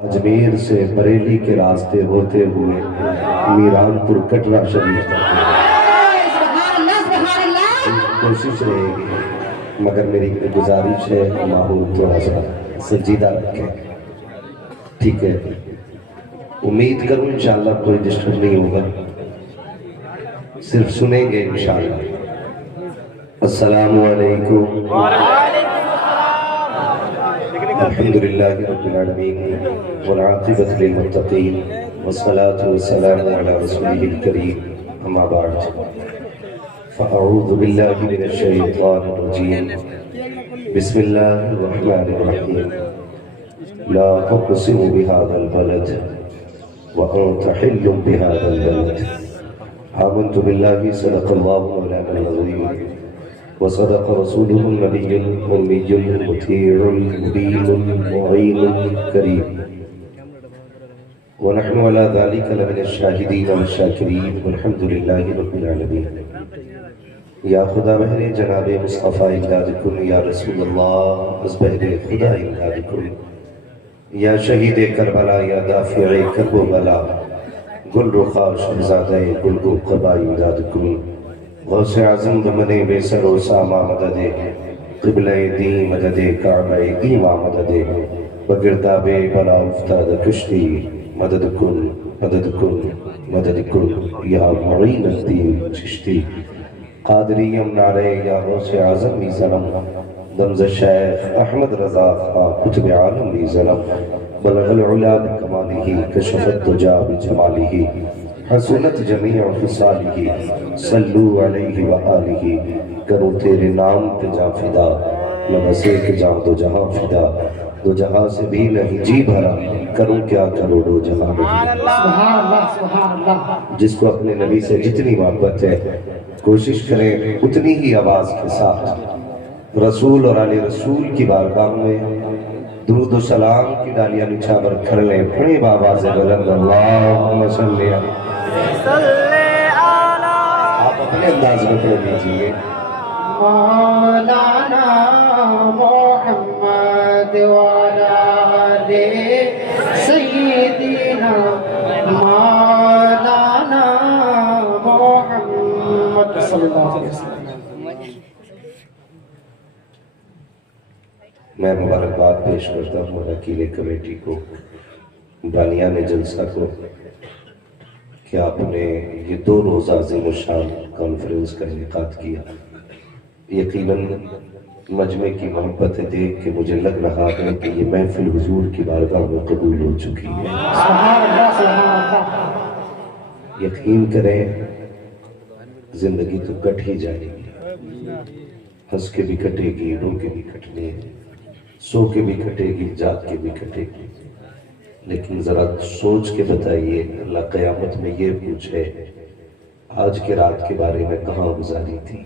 اجمیر سے بریلی کے راستے ہوتے ہوئے میران پور کٹرا شریف تک کوشش رہے گی، مگر میری گزارش ہے ماحول تھوڑا سا سنجیدہ رکھیں، ٹھیک ہے؟ امید کروں انشاءاللہ کوئی ڈسٹرب نہیں ہوگا، صرف سنیں گے انشاءاللہ۔ السلام علیکم، الحمدللہ رب العالمین والعاقبۃ للمتقین والصلاة والسلام علی رسولہ الکریم، اما بعد فاعوذ باللہ من الشیطان الرجیم، بسم اللہ الرحمن الرحیم، لا اقسم بهذا البلد وانت حل بهذا البلد، آمنت باللہ صدق اللہ مولانا العظیم وصدق رسوله النبي الأمي المطيع المبين المعين الكريم، ونحن على ذلك لمن الشاهدين والشاكرين والحمد لله رب العالمين۔ یا خدا بہر جناب مصطفیٰ امداد کن، یا رسول اللہ از بہر خدا امداد کن، یا شہید کربلا، یا دافع کرب و بلا، گل رخا شہزادہ گل گو قبا امداد کن، غوث اعظم بمنے بے سر و ساما مدد، قبلہ دی مدد، کعبہ ایما مدد، بگرداب بلا افتاد کشتی، مدد کن مدد کن مدد کن، یا معین الدین چشتی، قادریم نعرے یا غوث اعظم بھی ظلم، دمز شیخ احمد رضا خواہ قطب عالم بھی ظلم، بلغ العلا بکمالہ کشف الدجا بجمالہ، حسنت جمیع خصالہ، صلو علیہ وآلہ، کرو تیرے نام پہ جا فدا، لبس ایک جان دو جہاں فدا، دو جہاں سے بھی نہیں جی بھرا، کروں کیا کرو دو جہاں نہیں۔ سبحان اللہ سبحان اللہ۔ جس کو اپنے نبی سے جتنی محبت ہے کوشش کریں اتنی ہی آواز کے ساتھ رسول اور آل رسول کی بارگاہ میں درود و سلام کی ڈالیاں نچھاور کر لیں، پڑھیں بآواز بلند اللہم صلی علیہ۔ آپ اپنے انداز میں پڑھ دیجئے۔ مولانا محمد وعلی آلِ سیدنا مولانا محمد صلی اللہ علیہ وسلم۔ میں مبارکباد پیش کرتا ہوں وکیل کمیٹی کو، بانیان جلسہ کو، کہ آپ نے یہ 2 روزہ عظیم الشان کانفرنس کا انعقاد کیا۔ یقیناً مجمع کی محبت دیکھ کے مجھے لگ رہا ہے کہ یہ محفل حضور کی بارگاہ میں قبول ہو چکی ہے۔ سبحان اللہ سبحان اللہ۔ یقین کریں زندگی تو کٹ ہی جائے گی، ہنس کے بھی کٹے گی، رو کے بھی کٹنے، سو کے بھی کٹے گی، جاگ کے بھی کٹے گی، لیکن ذرا سوچ کے بتائیے اللہ قیامت میں یہ پوچھے آج کے رات کے بارے میں کہاں گزاری تھی،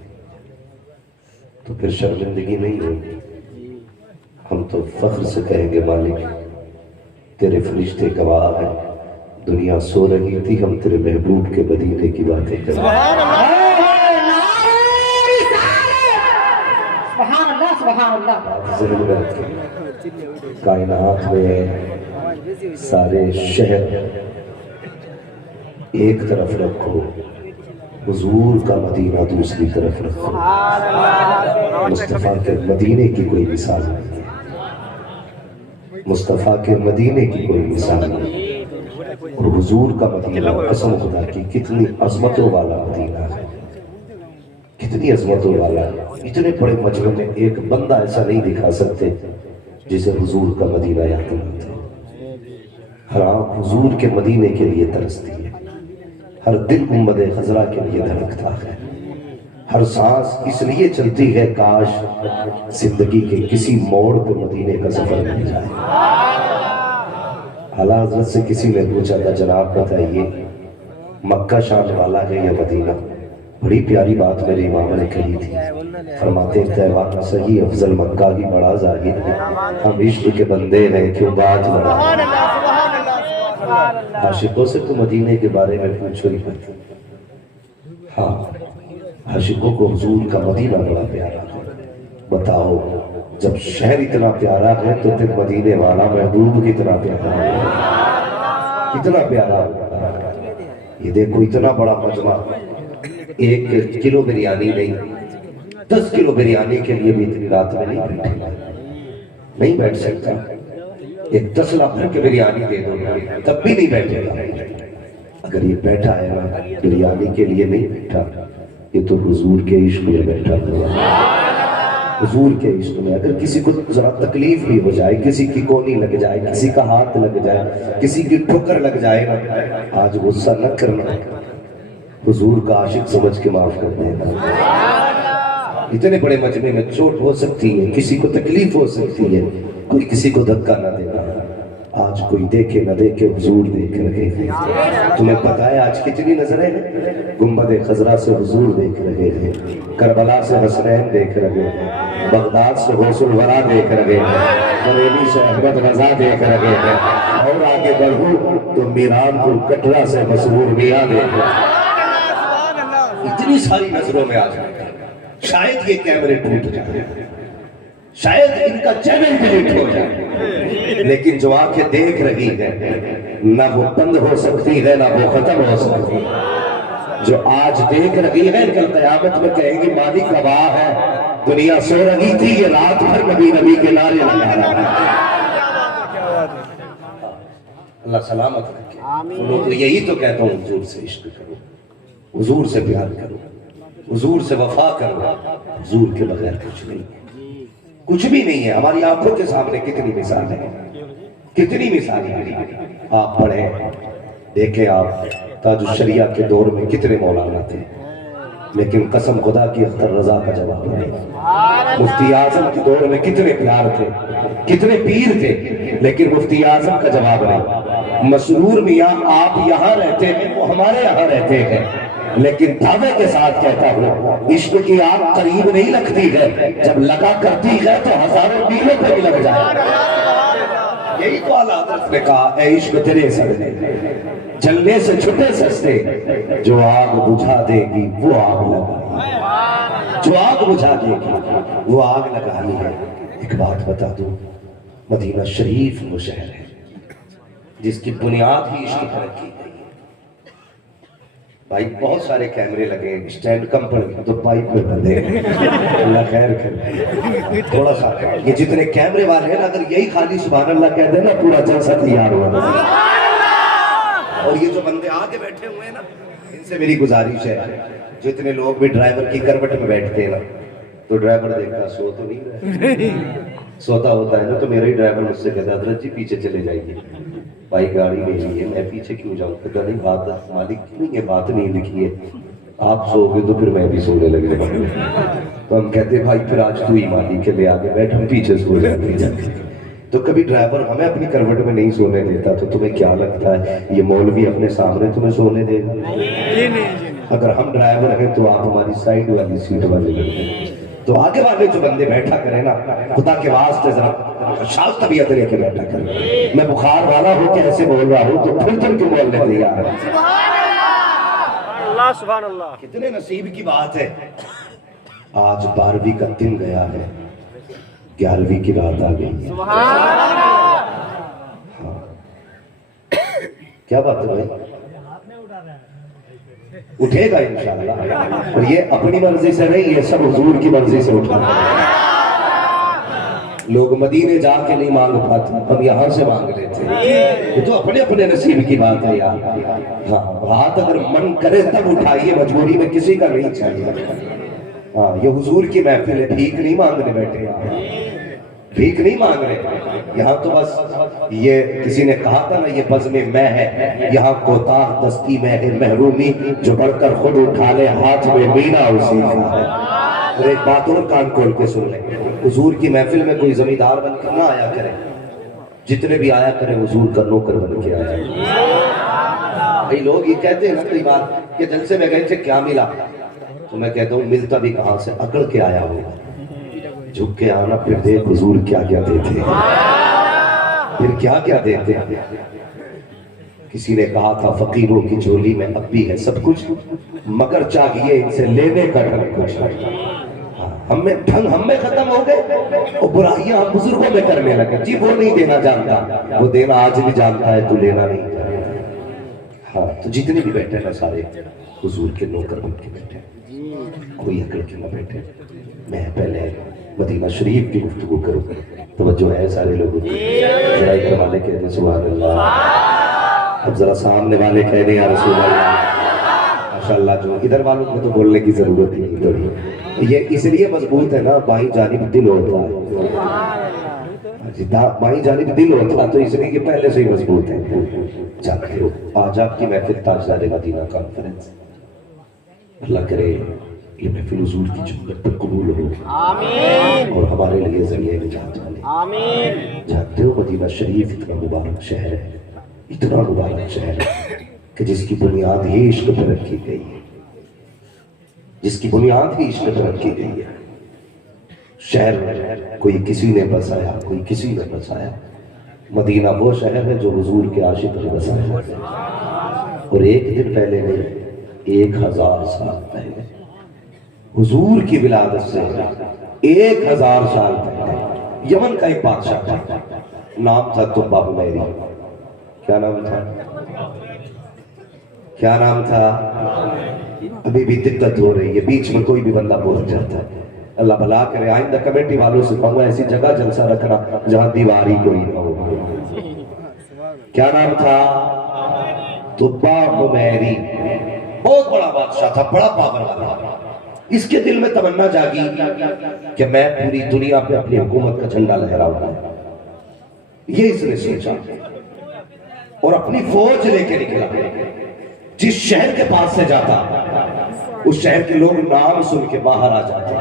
تو پھر شرمندگی نہیں ہوگی، ہم تو فخر سے کہیں گے مالک تیرے فرشتے گواہ ہیں، دنیا سو رہی تھی ہم تیرے محبوب کے مدینے کی باتیں کر رہے ہیں۔ سبحان اللہ۔ ضرور رکھیں کائنات میں سارے شہر ایک طرف رکھو، حضور کا مدینہ دوسری طرف رکھو، مصطفیٰ کے مدینے کی کوئی مثال نہیں، مصطفیٰ کے مدینے کی کوئی مثال نہیں، اور حضور کا مدینہ قسم خدا کی کتنی عظمتوں والا مدینہ ہے، کتنی عظمتوں والا ہے۔ اتنے بڑے مجمع میں ایک بندہ ایسا نہیں دکھا سکتے جسے حضور کا مدینہ یاد کرتا ہے۔ ہر آنکھ حضور کے مدینے کے لیے ترستی ہے، ہر دل امت خضرا کے لیے دھڑکتا ہے، ہر سانس اس لیے چلتی ہے کاش زندگی کے کسی موڑ پہ مدینے کا سفر مل جائے۔ اعلیٰ حضرت سے کسی نے پوچھا تھا جناب بتائیے مکہ شان والا ہے یا مدینہ؟ بڑی پیاری بات میرے امام نے کہی تھی، فرماتے ہیں تیوان صحیح افضل مکہ ہی بڑا ظاہر ہے، ہم عشق کے بندے ہیں کیوں بات بڑا ہے۔ عاشقوں سے تو مدینے کے بارے میں پوچھو ہی مت، ہاں عاشقوں کو حضور کا مدینہ بڑا پیارا ہے۔ بتاؤ جب شہر اتنا پیارا ہے تو پھر مدینے والا محبوب کتنا پیارا ہے، کتنا پیارا ہوگا۔ یہ دیکھو اتنا بڑا مجمع، 1 کلو بریانی نہیں، 10 کلو بریانی کے لیے بھی اتنی رات میں نہیں بیٹھ سکتا۔ ایک 10 لاکھ کی بریانی دے دو تب بھی نہیں بیٹھے گا۔ اگر یہ بیٹھا ہے نا بریانی کے لیے نہیں بیٹھا، یہ تو حضور کے عشق میں بیٹھا ہوا، حضور کے عشق میں۔ اگر کسی کو ذرا تکلیف بھی ہو جائے، کسی کی کونی لگ جائے، کسی کا ہاتھ لگ جائے، کسی کی ٹھوکر لگ جائے نا، آج غصہ نہ کرنا، حضور کا عاشق سمجھ کے معاف کر دینا۔ اتنے بڑے مجمع میں چوٹ ہو سکتی ہے، کسی کو تکلیف ہو سکتی ہے، کوئی کسی کو دھکا نہ دینا۔ آج کوئی دیکھے نہ دیکھے حضور دیکھ رہے ہیں۔ تمہیں پتا ہے آج کتنی نظریں ہیں؟ گنبد خضرا سے حضور دیکھ رہے ہیں، کربلا سے حسنین دیکھ رہے ہیں، بغداد سے غوث الورا دیکھ رہے ہیں، بریلی سے احمد رضا دیکھ رہے ہیں، اور آگے بڑھو تو میران پور کٹرا سے مسرور میاں دیکھ رہے ہیں۔ اتنی ساری نظروں میں آ جائے، شاید یہ کیمرے ٹوٹ جائے، شاید ان کا چینل ڈیلیٹ ہو جائے، لیکن جو آنکھیں دیکھ رہی ہے نہ وہ بند ہو سکتی ہے نہ وہ ختم ہو سکتی ہے۔ جو آج دیکھ رہی ہے کل قیامت میں کہے گی مالک گواہ ہے، دنیا سو رہی تھی یہ رات بھر نبی نبی کے نعرے لگا رہا ہے۔ اللہ سلامت رکھے۔ یہی تو کہتا ہوں، حضور سے عشق کرو، حضور سے پیار کرو، حضور سے وفا کرو، حضور کے بغیر کچھ نہیں ہے، کچھ بھی نہیں ہے۔ ہماری آنکھوں کے سامنے کتنی مثالیں ہیں، کتنی مثالیں ہیں۔ آپ پڑھیں دیکھیں، آپ تاج الشریعہ کے دور میں کتنے مولانا تھے، لیکن قسم خدا کی اختر رضا کا جواب نہیں۔ مفتی اعظم کے دور میں کتنے پیار تھے، کتنے پیر تھے، لیکن مفتی اعظم کا جواب نہیں۔ مسرور میاں آپ یہاں رہتے ہیں، وہ ہمارے یہاں رہتے ہیں، لیکن دعوے کے ساتھ کہتا ہوں عشق کی آگ قریب نہیں لگتی ہے، جب لگا کرتی ہے تو ہزاروں میلوں پہ بھی لگ جائے۔ یہی تو اعلیٰ حضرت نے کہا، اے عشق تیرے سجدے جلنے سے چھٹے سستے، جو آگ بجھا دے گی وہ آگ لگائی، جو آگ بجھا دے گی وہ آگ لگائی ہے۔ ایک بات بتا دوں، مدینہ شریف وہ شہر ہے جس کی بنیاد ہی عشق پر رکھی گئی ہے۔ بھائی بہت سارے کیمرے لگے، سٹینڈ کم پڑ گئے تو پائپ میں بندے، اللہ خیر کرے۔ تھوڑا سا یہ جتنے کیمرے والے ہیں نا، اگر یہی خالی سبحان اللہ کہہ دیں نا، پورا جلسہ تیار ہوا۔ اور یہ جو بندے آگے بیٹھے ہوئے ہیں نا، ان سے میری گزارش ہے، جتنے لوگ بھی ڈرائیور کی کروٹ میں بیٹھتے ہیں نا، تو ڈرائیور دیکھتا سو تو نہیں رہے، سوتا ہوتا ہے نا تو میرا ہی ڈرائیور مجھ سے کہتا حضرت جی پیچھے چلے جائیے، بھائی گاڑی میری ہے میں پیچھے کیوں جاؤں؟ کہتا نہیں بات مالک کی نہیں ہے، بات نہیں لکھی ہے، آپ سو گے تو پھر میں بھی سونے لگے گا۔ تو ہم کہتے بھائی پھر آج تو ہی مالک کے لے آگے بیٹھ، ہم پیچھے سو جاتے ہیں۔ تو کبھی ڈرائیور ہمیں اپنی کروٹ میں نہیں سونے دیتا، تو تمہیں کیا لگتا ہے یہ مولوی اپنے سامنے تمہیں سونے دے گا؟ اگر ہم ڈرائیور ہیں تو آپ ہماری سائیڈ والی سیٹ والے لگتے ہیں، تو آگے والے جو بندے بیٹھا کریں نا، خدا کے واسطے ذرا شاذ طبیعت لے کے بیٹھا کریں۔ میں بخار والا ہوں کہ ایسے بول رہا ہوں تو پھر تم کیوں بولنے تیار ہے؟ اللہ سبحان اللہ، کتنے نصیب کی بات ہے۔ آج 12ویں کا دن گیا ہے، 11ویں کی رات آ گئی ہے۔ ہاں کیا بات ہے بھائی؟ اٹھے گا انشاءاللہ، اور یہ اپنی مرضی سے نہیں، یہ سب حضور کی مرضی سے اٹھا۔ لوگ مدینے جا کے نہیں مانگ پاتے، ہم یہاں سے مانگ لیتے ہیں، یہ تو اپنے اپنے نصیب کی بات ہے یار۔ ہاں ہاتھ اگر من کرے تب اٹھائیے، مجبوری میں کسی کا نہیں چاہیے۔ ہاں یہ حضور کی محفل ہے، بھیک نہیں مانگنے بیٹھے یار، بھیک نہیں مانگ رہے یہاں تو بس یہ کسی نے کہا تھا نا، یہ بزم میں ہے یہاں کوتاہ دستی میں ہے محرومی، جو بڑھ کر خود اٹھا لے ہاتھ میں مینا اسی کا ہے۔ اور ایک بات اور کان کھول کے سن لیں، حضور کی محفل میں کوئی زمیندار بن کر نہ آیا کرے، جتنے بھی آیا کرے حضور کا نوکر بن کے آیا۔ کئی لوگ یہ کہتے ہیں نا کئی بار کہ جلسے میں گئے تھے کیا ملا، تو میں کہتا ہوں ملتا بھی کہاں سے، اکڑ کے آیا ہوگا، جھک کے آنا پھر دیکھ حضور کیا کیا دیتے ہیں، پھر کیا کیا دیتے ہیں۔ کسی نے کہا تھا فقیروں کی جھولی میں اب بھی ہے سب کچھ، مگر چاہیے ان سے لینے کا ڈھنگ کچھ۔ ہم میں ختم ہو گئے اور برائیاں ہم بزرگوں میں کرنے لگے. جی وہ نہیں دینا جانتا، وہ دینا آج بھی جانتا ہے، تو لینا نہیں جانتا. ہاں تو جتنے بھی بیٹھے نا سارے حضور کے نوکر بن کے بیٹھے، کوئی اکڑ کے نہ بیٹھے. میں پہلے مدینہ شریف کی گفتگو کروں، توجہ ہے سارے لوگوں کی؟ ذرا ادھر والے کہہ دیں سبحان اللہ، اب ذرا سامنے والے کہہ دیں یا رسول اللہ. ماشاءاللہ، جو ادھر والوں کو تو بولنے کی ضرورت ہی نہیں تھوڑی. یہ اس لیے مضبوط ہے نا، بائیں جانب دل ہوتا ہے، بائیں جانب دل ہوتا تو اس لیے کہ پہلے سے ہی مضبوط ہے. جانتے ہو آج آپ کی محفل تاجدار مدینہ کانفرنس، اللہ کرے یہ محفل حضور کی جنت پر قبول ہو اور ہمارے لیے ذریعہ نجات بنے. جانتے ہو مدینہ شریف اتنا مبارک شہر ہے، اتنا مبارک شہر ہے کہ جس کی بنیاد ہی عشق پر رکھی گئی ہے، جس کی بنیاد ہی عشق پر رکھی گئی ہے. شہر کوئی کسی نے بسایا، کوئی کسی نے بسایا. مدینہ وہ شہر ہے جو حضور کے عاشق نے بسایا، اور ایک دن پہلے نہیں، 1000 سال پہلے حضور کی ولادت سے 1000 سال پہلے یمن کا ایک بادشاہ تھا، نام تھا تبا حمیری. کیا نام تھا؟ کیا نام تھا؟ ابھی بھی دقت ہو رہی ہے، بیچ میں کوئی بھی بندہ بول جاتا ہے. اللہ بھلا کرے، آئندہ کمیٹی والوں سے کہوں گا ایسی جگہ جلسہ رکھنا جہاں دیواری کوئی نہ ہو. کیا نام تھا؟ تبا حمیری. بہت بڑا بادشاہ تھا، بڑا پاور والا. اس کے دل میں تمنا جاگی کہ میں پوری دنیا پہ اپنی حکومت کا جھنڈا لہراؤں گا. یہ اس نے سوچا اور اپنی فوج لے کے نکلا. جس شہر کے پاس سے جاتا اس شہر کے لوگ نام سن کے باہر آ جاتے،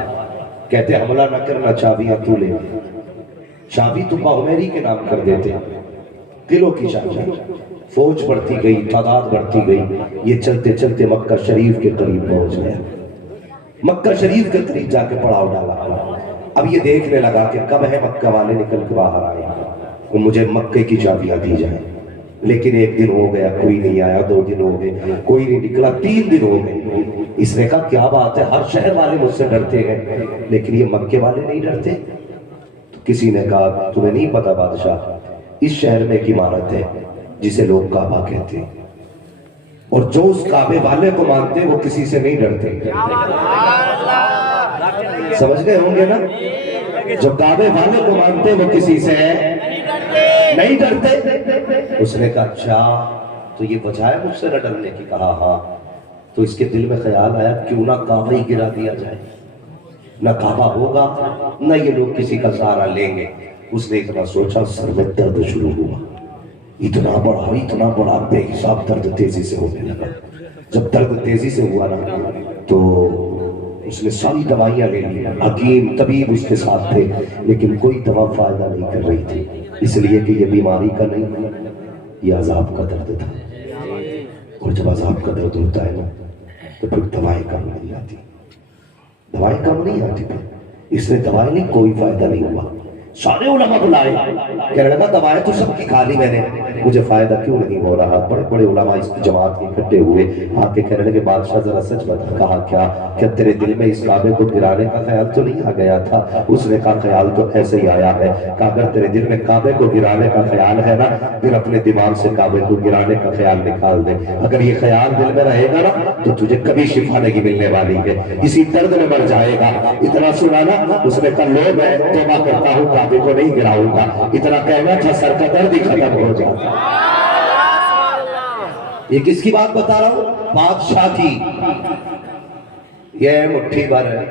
کہتے حملہ نہ کرنا، چابیاں تو لے. چابی تبا حمیری کے نام کر دیتے، دلوں کی چابی. فوج بڑھتی گئی، تعداد بڑھتی گئی. یہ چلتے چلتے مکہ شریف کے قریب پہنچ گیا. مکہ شریف کے قریب جا کے پڑاؤ ڈالا. اب یہ دیکھنے لگا کہ کب ہے مکہ والے نکل کے باہر آئے اور مجھے مکے کی چابیاں دی جائیں. لیکن ایک دن ہو گیا، کوئی نہیں آیا. 2 دن ہو گئے، کوئی نہیں نکلا. 3 دن ہو گئے. اس نے کہا کیا بات ہے، ہر شہر والے مجھ سے ڈرتے ہیں لیکن یہ مکے والے نہیں ڈرتے. تو کسی نے کہا تمہیں نہیں پتا بادشاہ، اس شہر میں ایک عمارت ہے جسے لوگ کعبہ کہتے ہیں، اور جو اس کعبے والے کو مانتے وہ کسی سے نہیں ڈرتے. سمجھ گئے ہوں گے نا؟ جو کعبے والے کو مانتے وہ کسی سے نہیں ڈرتے. اس نے کہا اچھا تو یہ وجہ ہے مجھ سے نہ ڈرنے کی؟ کہا ہاں. تو اس کے دل میں خیال آیا کیوں نہ کعبہ ہی گرا دیا جائے، نہ کعبہ ہوگا نہ یہ لوگ کسی کا سہارا لیں گے. اس نے اتنا سوچا، سر میں درد شروع ہوا. اتنا بڑا بے حساب درد تیزی سے ہونے لگا. جب درد تیزی سے ہوا نا تو اس نے ساری دوائیاں لے لی. حکیم طبیب اس کے ساتھ تھے لیکن کوئی دوا فائدہ نہیں کر رہی تھی، اس لیے کہ یہ بیماری کا نہیں، یہ عذاب کا درد تھا. اور جب عذاب کا درد ہوتا ہے نا تو پھر دوائیں کام نہیں آتی، دوائیں کام نہیں آتی. پھر اس نے دوائی لی، کوئی فائدہ نہیں ہوا. سارے علماء بلائے، کہنے لگا دوائیں تو سب کی کھا لی میں نے، مجھے فائدہ کیوں نہیں ہو رہا. بڑے بڑے علماء اس کی جماعت کے اکٹھے ہوئے، آ کے کہنے لگے بادشاہ ذرا سچ بتا. کہا کیا تیرے دل میں اس کعبے کو گرانے کا خیال تو نہیں آ گیا تھا؟ اس نے کہا خیال تو ایسے ہی آیا ہے. کہ اگر تیرے دل میں کعبے کو گرانے کا خیال ہے نا پھر اپنے دماغ سے کعبے کو گرانے کا خیال نکال دے. اگر یہ خیال دل میں رہے گا نا تو تجھے کبھی شفا نہیں ملنے والی ہے، اسی درد میں مر جائے گا. اتنا سنا نا، اس نے کہا لو میں توبہ کرتا ہوں، کعبے کو نہیں گراؤں گا. اتنا کہنا تھا سر کا درد ہی ختم ہو جاتا. یہ کس کی بات بتا رہا ہوں؟ بادشاہ کی. یہ مٹھی بھر ہے،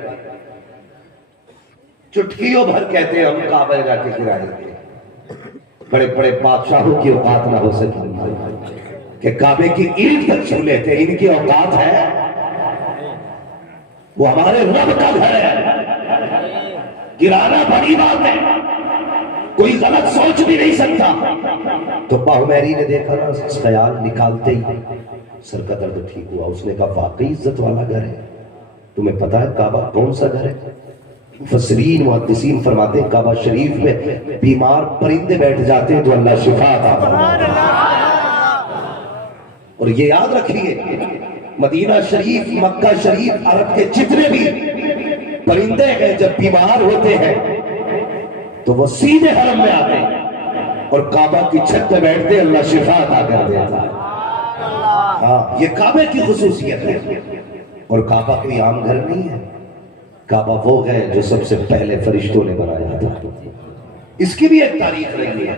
چٹکیوں بھر کہتے ہیں ہم کعبہ جا کے گرائیں گے. بڑے بڑے بادشاہوں کی اوقات نہ ہو سکی کہ کعبے کی اینٹ تک چھو لیتے. ان کی اوقات ہے، وہ ہمارے رب کا گھر ہے. گرانا بڑی بات ہے، کوئی غلط سوچ بھی نہیں سکتا. تو حمیری نے دیکھا نا، خیال نکالتے ہی سر کا درد ٹھیک ہوا. اس نے کہا واقعی عزت والا گھر ہے. تمہیں پتا ہے کعبہ کون سا گھر ہے؟ مفسرین محدثین فرماتے ہیں کعبہ شریف میں بیمار پرندے بیٹھ جاتے ہیں تو اللہ شفا عطا فرماتا ہے. اور یہ یاد رکھیے، مدینہ شریف، مکہ شریف، عرب کے جتنے بھی پرندے ہیں جب بیمار ہوتے ہیں تو وہ سیدھے حرم میں آتے ہیں اور کعبہ کی چھت پہ بیٹھتے ہیں، اللہ شفا عطا کر دیتا ہے۔ ہاں، یہ کعبے کی خصوصیت ہے۔ اور کعبہ کوئی عام گھر نہیں ہے، کعبہ وہ ہے جو سب سے پہلے فرشتوں نے بنایا تھا۔ اس کی بھی ایک تاریخ رہی ہے۔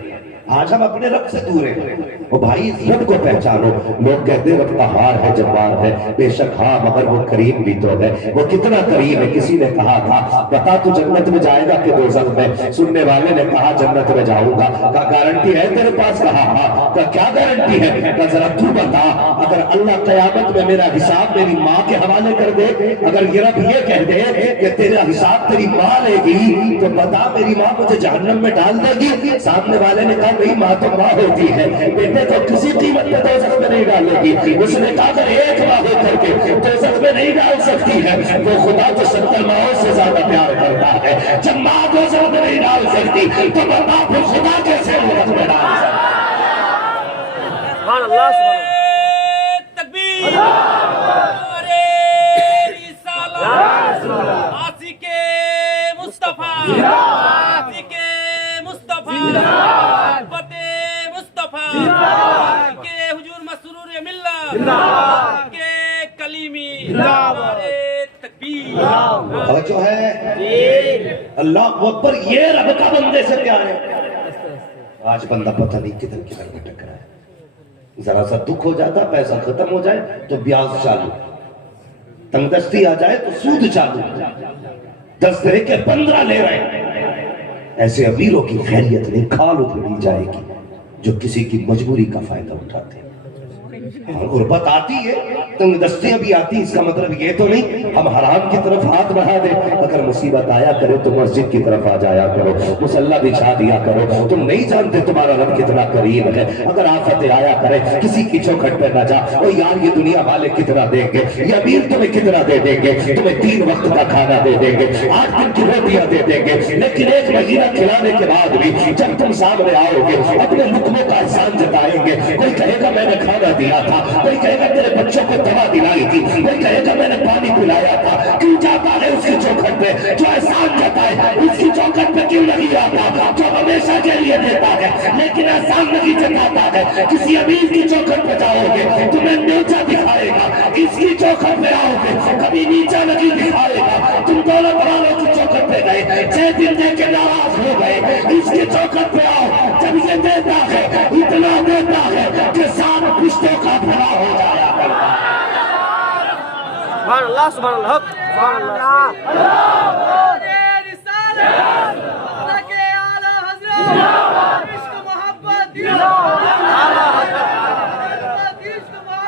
آج ہم اپنے رب سے دور ہیں، وہ بھائی اس رب کو پہچانو۔ لوگ کہتے ہیں رب قہار ہے، جبار ہے، بے شک ہاں، مگر وہ کریم بھی تو ہے۔ وہ کتنا کریم ہے؟ کسی نے کہا تھا بتا تو جنت میں جائے گا کہ دوزخ میں؟ سننے والے نے کہا جنت میں جاؤں گا۔ کہا گارنٹی ہے تیرے پاس؟ کہا ہاں۔ کہا کیا گارنٹی ہے؟ کہا ذرا تو بتا، اگر اللہ قیامت میں میرا حساب میری ماں کے حوالے کر دے، اگر یہ رب یہ کہہ دے کہ تیرا حساب تیری ماں لے گی، تو بتا میری ماں مجھے جہنم میں ڈال دے گی؟ سامنے والے نے کہا نہیں، ماں تو ماں ہوتی ہے، بیٹے کو کسی قیمت پہ دوزخ میں نہیں ڈالے گی۔ اس نے کہا اگر ایک ماں ہو کر کے دوزخ میں نہیں ڈال سکتی ہے، وہ خدا تو 70 ماہوں سے زیادہ پیار کرتا ہے۔ جب ماں دوزخ میں نہیں ڈال سکتی تو بتا پھر خدا کیسے دوزخ میں ڈال سکتی؟ سبحان اللہ، سبحان اللہ، تکبیر، نعرے رسالت، عاشق مصطفیٰ، عاشق مصطفیٰ، محبت مصطفیٰ، عاشق حضور مسرور ملت، عاشق کلیمی، نعرے تکبیر۔ توجہ ہے، اللہ اکبر، یہ رب کا بندے سے پیار ہے۔ آج بندہ پتہ نہیں کدھر کدھر بھٹک رہا ہے، ذرا سا دکھ ہو جاتا، پیسہ ختم ہو جائے تو بیاض چالو، تنگ دستی آ جائے تو سود چالو، 10 دے کے 15 لے رہے ہیں۔ ایسے امیروں کی خیریت نہیں کھال ادھڑی جائے گی جو کسی کی مجبوری کا فائدہ اٹھاتے ہیں۔ غربت آتی ہے، تنگ دستیاں بھی آتی، اس کا مطلب یہ تو نہیں ہم حرام کی طرف ہاتھ بڑھا دیں۔ اگر مصیبت آیا کرے تو مسجد کی طرف آ جایا کرو، مصلی بچھا دیا کرو، تم نہیں جانتے تمہارا رب کتنا کریم ہے۔ اگر آفت آیا کرے کسی کی چوکھٹ پہ نہ جا، او یار یہ دنیا والے کتنا دیں گے، یہ امیر تمہیں کتنا دے دیں گے، تمہیں 3 وقت کا کھانا دے دیں گے، 8 دن کی روٹیاں دے دیں گے، لیکن 1 مہینہ کھلانے کے بعد بھی جب تم سامنے آؤ گے اپنے لقموں کا احسان جتائیں گے۔ کوئی کہے گا میں نے کھانا دیا تھا، کوئی کہے گا میرے بچوں کو دوا دلائی تھی، کوئی کہے گا میں نے پانی پلایا تھا۔ کیوں جاتا ہے اس کی چوکھٹ پہ؟ جو احسان جتائے اس کی چوکھٹ پہ کیوں نہیں آتا؟ جو ہمیشہ کے لیے دیتا ہے لیکن احسان نہیں جتاتا ہے۔ کسی امیر کی چوکھٹ پہ جاؤ گے تمہیں نیچا دکھائے گا، اس کی چوکھٹ پہ آؤ گے کبھی نیچا نہیں دکھائے گا۔ تم دولت والوں کی چوکھٹ پہ گئے، 6 دن دے کے ناراض ہو گئے، اس کی چوکھٹ پہ آؤ جب یہ دیتا ہے اتنا دیتا ہے کہ 7 پشتوں کا بھلا ہو جایا کرتا ہے۔ سبحان اللہ، سبحان اللہ، سبحان اللہ۔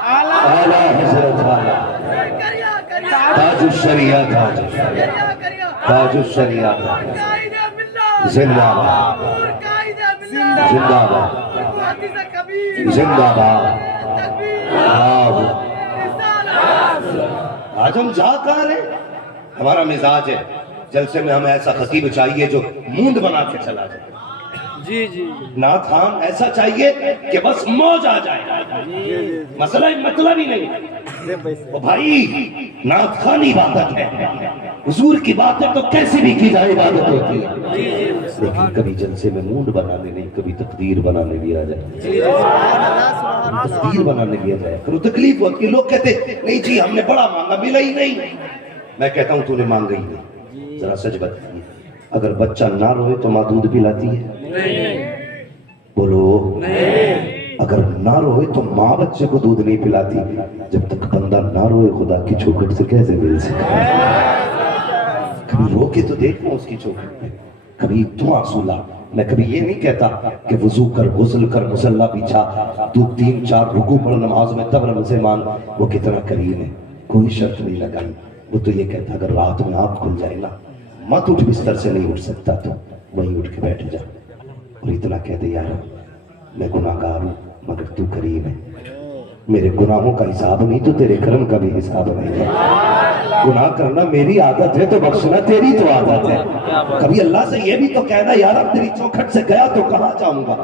اعلیٰ حضرت تاج الشریعہ، تاج الشریعہ، زندہ باد، زندہ باد، زندہ باد۔ آج ہم جا کہاں رہے؟ ہمارا مزاج ہے جلسے میں ہمیں ایسا خطیب چاہیے جو موند بنا کے چلا جائے، جی جی نعت خان ایسا چاہیے کہ بس موج آ جائے، مسئلہ مطلب ہی نہیں۔ وہ بھائی نعت خان عبادت ہے، حضور کی باتیں تو کیسی بھی کی جائے عبادت ہوتی ہے، لیکن کبھی جلسے میں موند بنانے نہیں، کبھی تقدیر بنانے بھی آ جائے، تقدیر بنانے بھی آ جائے۔ پھر تکلیف ہوتی ہے، لوگ کہتے نہیں جی ہم نے بڑا مانگا ملا ہی نہیں۔ میں کہتا ہوں تو نے مانگا ہی نہیں، ذرا سچ بتائیے، اگر بچہ نہ روئے تو ماں دودھ پلاتی ہے؟ بولو، اگر نہ روئے تو ماں بچے کو دودھ نہیں پلاتی۔ جب تک بندہ نہ روئے خدا کی چوکھٹ سے کیسے مل سکتا؟ کبھی رو کے تو دیکھنا اس کی چوکھٹ پہ، کبھی تو آنسو لا۔ میں کبھی یہ نہیں کہتا کہ وضو کر، غسل کر، مصلی بچھا، تو 3-4 رکوع پڑھ نماز میں تب رب سے مانگ، وہ کتنا کریم ہے، کوئی شرط نہیں لگائی۔ وہ تو یہ کہتا اگر رات میں آنکھ کھل جائے نا، مت اٹھ، بستر سے نہیں اٹھ سکتا تو وہیں اٹھ کے بیٹھ جا اور اتنا کہہ دے یار میں گناہ گار ہوں مگر تو کریم ہے، میرے گناہوں کا حساب نہیں تو تیرے کرم کا بھی حساب نہیں ہے۔ گناہ کرنا میری عادت ہے تو بخشنا تیری تو عادت ہے۔ کبھی اللہ سے یہ بھی تو کہنا یار اب تیری چوکھٹ سے گیا تو کہاں جاؤں گا،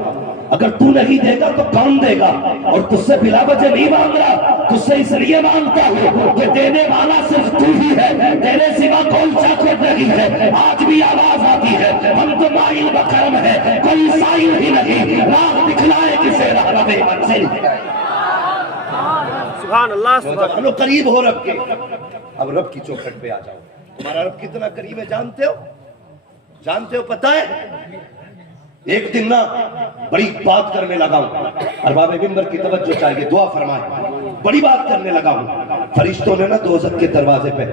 اگر تو نہیں دے گا تو کون دے گا، اور تجھ سے بلا وجہ نہیں مانگ رہا، تجھ سے اس لیے مانگتا ہوں کہ دینے والا صرف تو ہی ہے، تیرے سوا کوئی چاقوت نہیں ہے۔ آج بھی آواز آتی ہے ہم تو مائل بکرم ہے، کوئی سائل ہی نہیں، راہ دکھلائے کسے راہ منزل۔ سبحان اللہ سبحان چلو قریب ہو رب کے، اب رب کی چوکھٹ پہ آ جاؤ۔ تمہارا رب کتنا قریب ہے جانتے ہو؟ جانتے ہو؟ پتہ ہے ایک دن نا بڑی بات کرنے لگا ہوں، ارباب منبر کی توجہ چاہیے، دعا فرمائیں، بڑی بات کرنے لگا ہوں۔ فرشتوں نے نا دوزخ کے دروازے پہ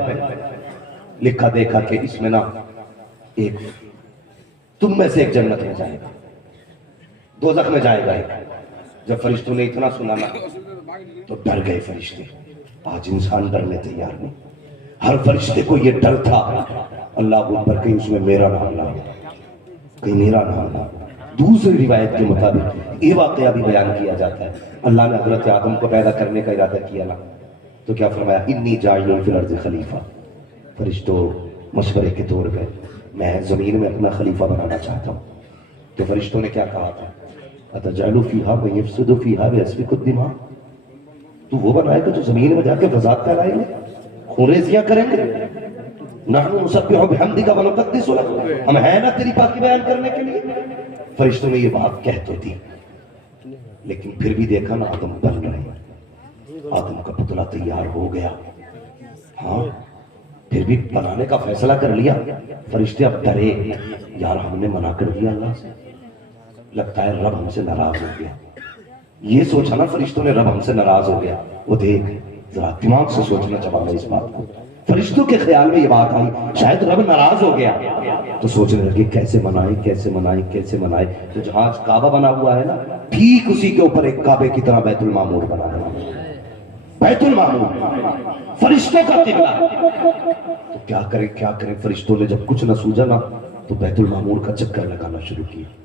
لکھا دیکھا کہ اس میں نا ایک تم میں سے ایک جنت میں جائے گا، دوزخ میں جائے گا ایک۔ جب فرشتوں نے اتنا سنا نا تو ڈر گئے فرشتے۔ آج انسان ڈرنے تیار نہیں، ہر فرشتے کو یہ ڈر تھا اللہ اکبر کہیں اس میں میرا نام نہ ہو، کہیں میرا نام نہ ہو۔ دوسری روایت کے مطابق یہ واقعہ بھی بیان کیا جاتا ہے، اللہ نے حضرت آدم کو پیدا کرنے کا ارادہ کیا نا تو کیا فرمایا، انی جاعل فی الارض خلیفہ۔ فرشتوں مشورے کے طور پہ میں زمین میں اپنا خلیفہ بنانا چاہتا ہوں۔ تو فرشتوں نے کیا کہا تھا، اتجعل فیہا من یفسد فیہا ویسفک الدماء، تو وہ بنائے گا جو زمین میں جا کے فساد پھیلائیں گے، خونریزیاں کریں گے۔ نحن نسبح بحمدک ونقدس لک، ہم ہیں نا تیری پاکی بیان کرنے کے لیے۔ فرشتوں نے یہ بات کہہ تو دی، لیکن پھر بھی دیکھا نا آدم بن رہے ہیں، آدم کا پتلا تیار ہو گیا، ہاں پھر بھی بنانے کا فیصلہ کر لیا۔ فرشتے اب ڈرے، یار ہم نے منع کر دیا اللہ سے، لگتا ہے رب ہم سے ناراض ہو گیا۔ یہ سوچا نا فرشتوں نے رب ہم سے ناراض ہو گیا، وہ دیکھ ذرا دماغ سے سوچنا چاہیے اس بات کو۔ فرشتوں کے خیال میں یہ بات آئی شاید رب ناراض ہو گیا، تو سوچنے لگے کیسے منائیں کیسے منائیں کیسے منائیں۔ تو جہاں کعبہ بنا ہوا ہے نا ٹھیک اسی کے اوپر ایک کعبے کی طرح بیت المعمور بنا ہے، بیت المعمور فرشتوں کا قبلہ۔ تو کیا کریں فرشتوں نے جب کچھ نہ سوجا نا تو بیت المعمور کا چکر لگانا شروع کیا۔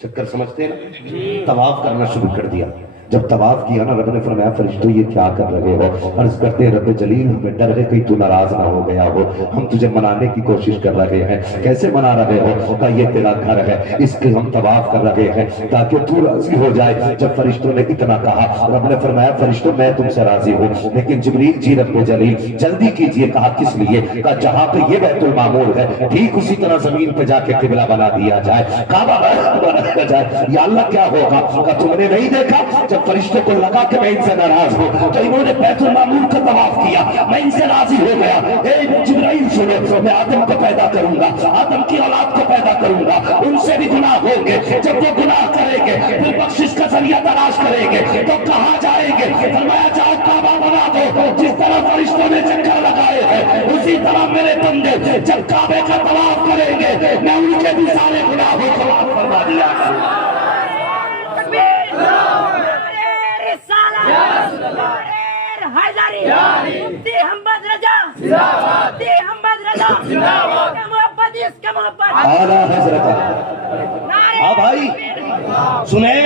چکر سمجھتے ہیں نا، طواف کرنا شروع کر دیا۔ جب طواف کیا نا رب نے فرمایا فرشتوں یہ کیا کر رہے ہو؟ عرض کرتے ہیں رب جلیل ہمیں ڈر ہے کہیں تو ناراض نہ ہو گیا ہو، ہم تجھے منانے کی کوشش کر رہے ہیں۔ کیسے منا رہے ہو؟ کہا یہ تیرا گھر ہے، اس کے ہم طواف کر رہے ہیں تاکہ تو راضی ہو جائے۔ جب فرشتوں نے اتنا کہا رب نے فرمایا فرشتوں میں تم سے راضی ہوں، لیکن جبریل جی رب جلیل جلدی کیجئے۔ کہا کس لیے؟ کہا جہاں پہ یہ بیت المعمور ہے ٹھیک اسی طرح زمین پہ جا کے قبلہ بنا دیا جائے، کعبہ بنا جائے۔ یا اللہ کیا ہوگا؟ کہا تم نے نہیں دیکھا جب فرشتوں کو لگا کہ میں ان سے ناراض ہوں تو انہوں نے بیت المعمور کا طواف کیا، میں ان سے راضی ہو گیا۔ اے جبرائیل سنو، میں آدم کو پیدا کروں گا، آدم کی اولاد کو پیدا کروں گا، ان سے بھی گناہ ہوں گے۔ جب وہ گناہ کریں گے پھر بخشش کا ذریعہ تلاش کریں گے تو کہاں جائیں گے؟ فرمایا جاؤ کعبہ بنا دو، جس طرح فرشتوں نے چکر لگائے ہیں اسی طرح میرے بندے جب کعبے کا طواف کریں گے میں ان کے بھی سارے گناہوں کو معاف فرما دیا۔ اعلیٰ حضرت ہاں بھائی سنیں،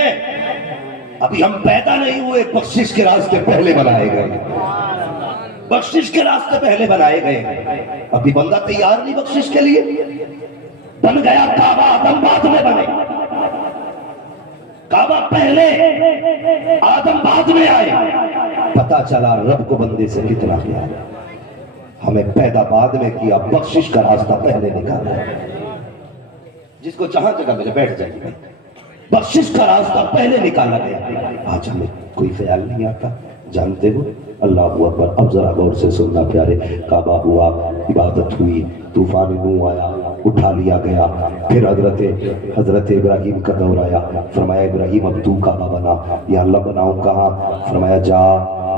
ابھی ہم پیدا نہیں ہوئے، بخشش کے راستے پہلے بنائے گئے، بخشش کے راستے پہلے بنائے گئے۔ ابھی بندہ تیار نہیں بخشش کے لیے، بن گیا کعبہ، آدم بعد میں بنے، کعبہ پہلے آدم بعد میں آئے۔ پتا چلا رب کو بندے سے کتنا پیار ہے، ہمیں پیدا بعد میں کیا، بخشش کا راستہ پہلے نکالا۔ جس کو جہاں جگہ ملے بیٹھ جائیے، بخشش کا راستہ پہلے نکالا گیا۔ آج ہمیں کوئی خیال نہیں آتا، جانتے ہو اللہ اکبر۔ اب ذرا غور سے سننا پیارے، کعبہ ہوا، عبادت ہوئی، طوفان نوح آیا، اٹھا لیا گیا، پھر حضرت ابراہیم کا دور آیا، فرمایا ابراہیم اب تو کعبہ بنا۔ یا اللہ بناؤں کہاں؟ فرمایا جا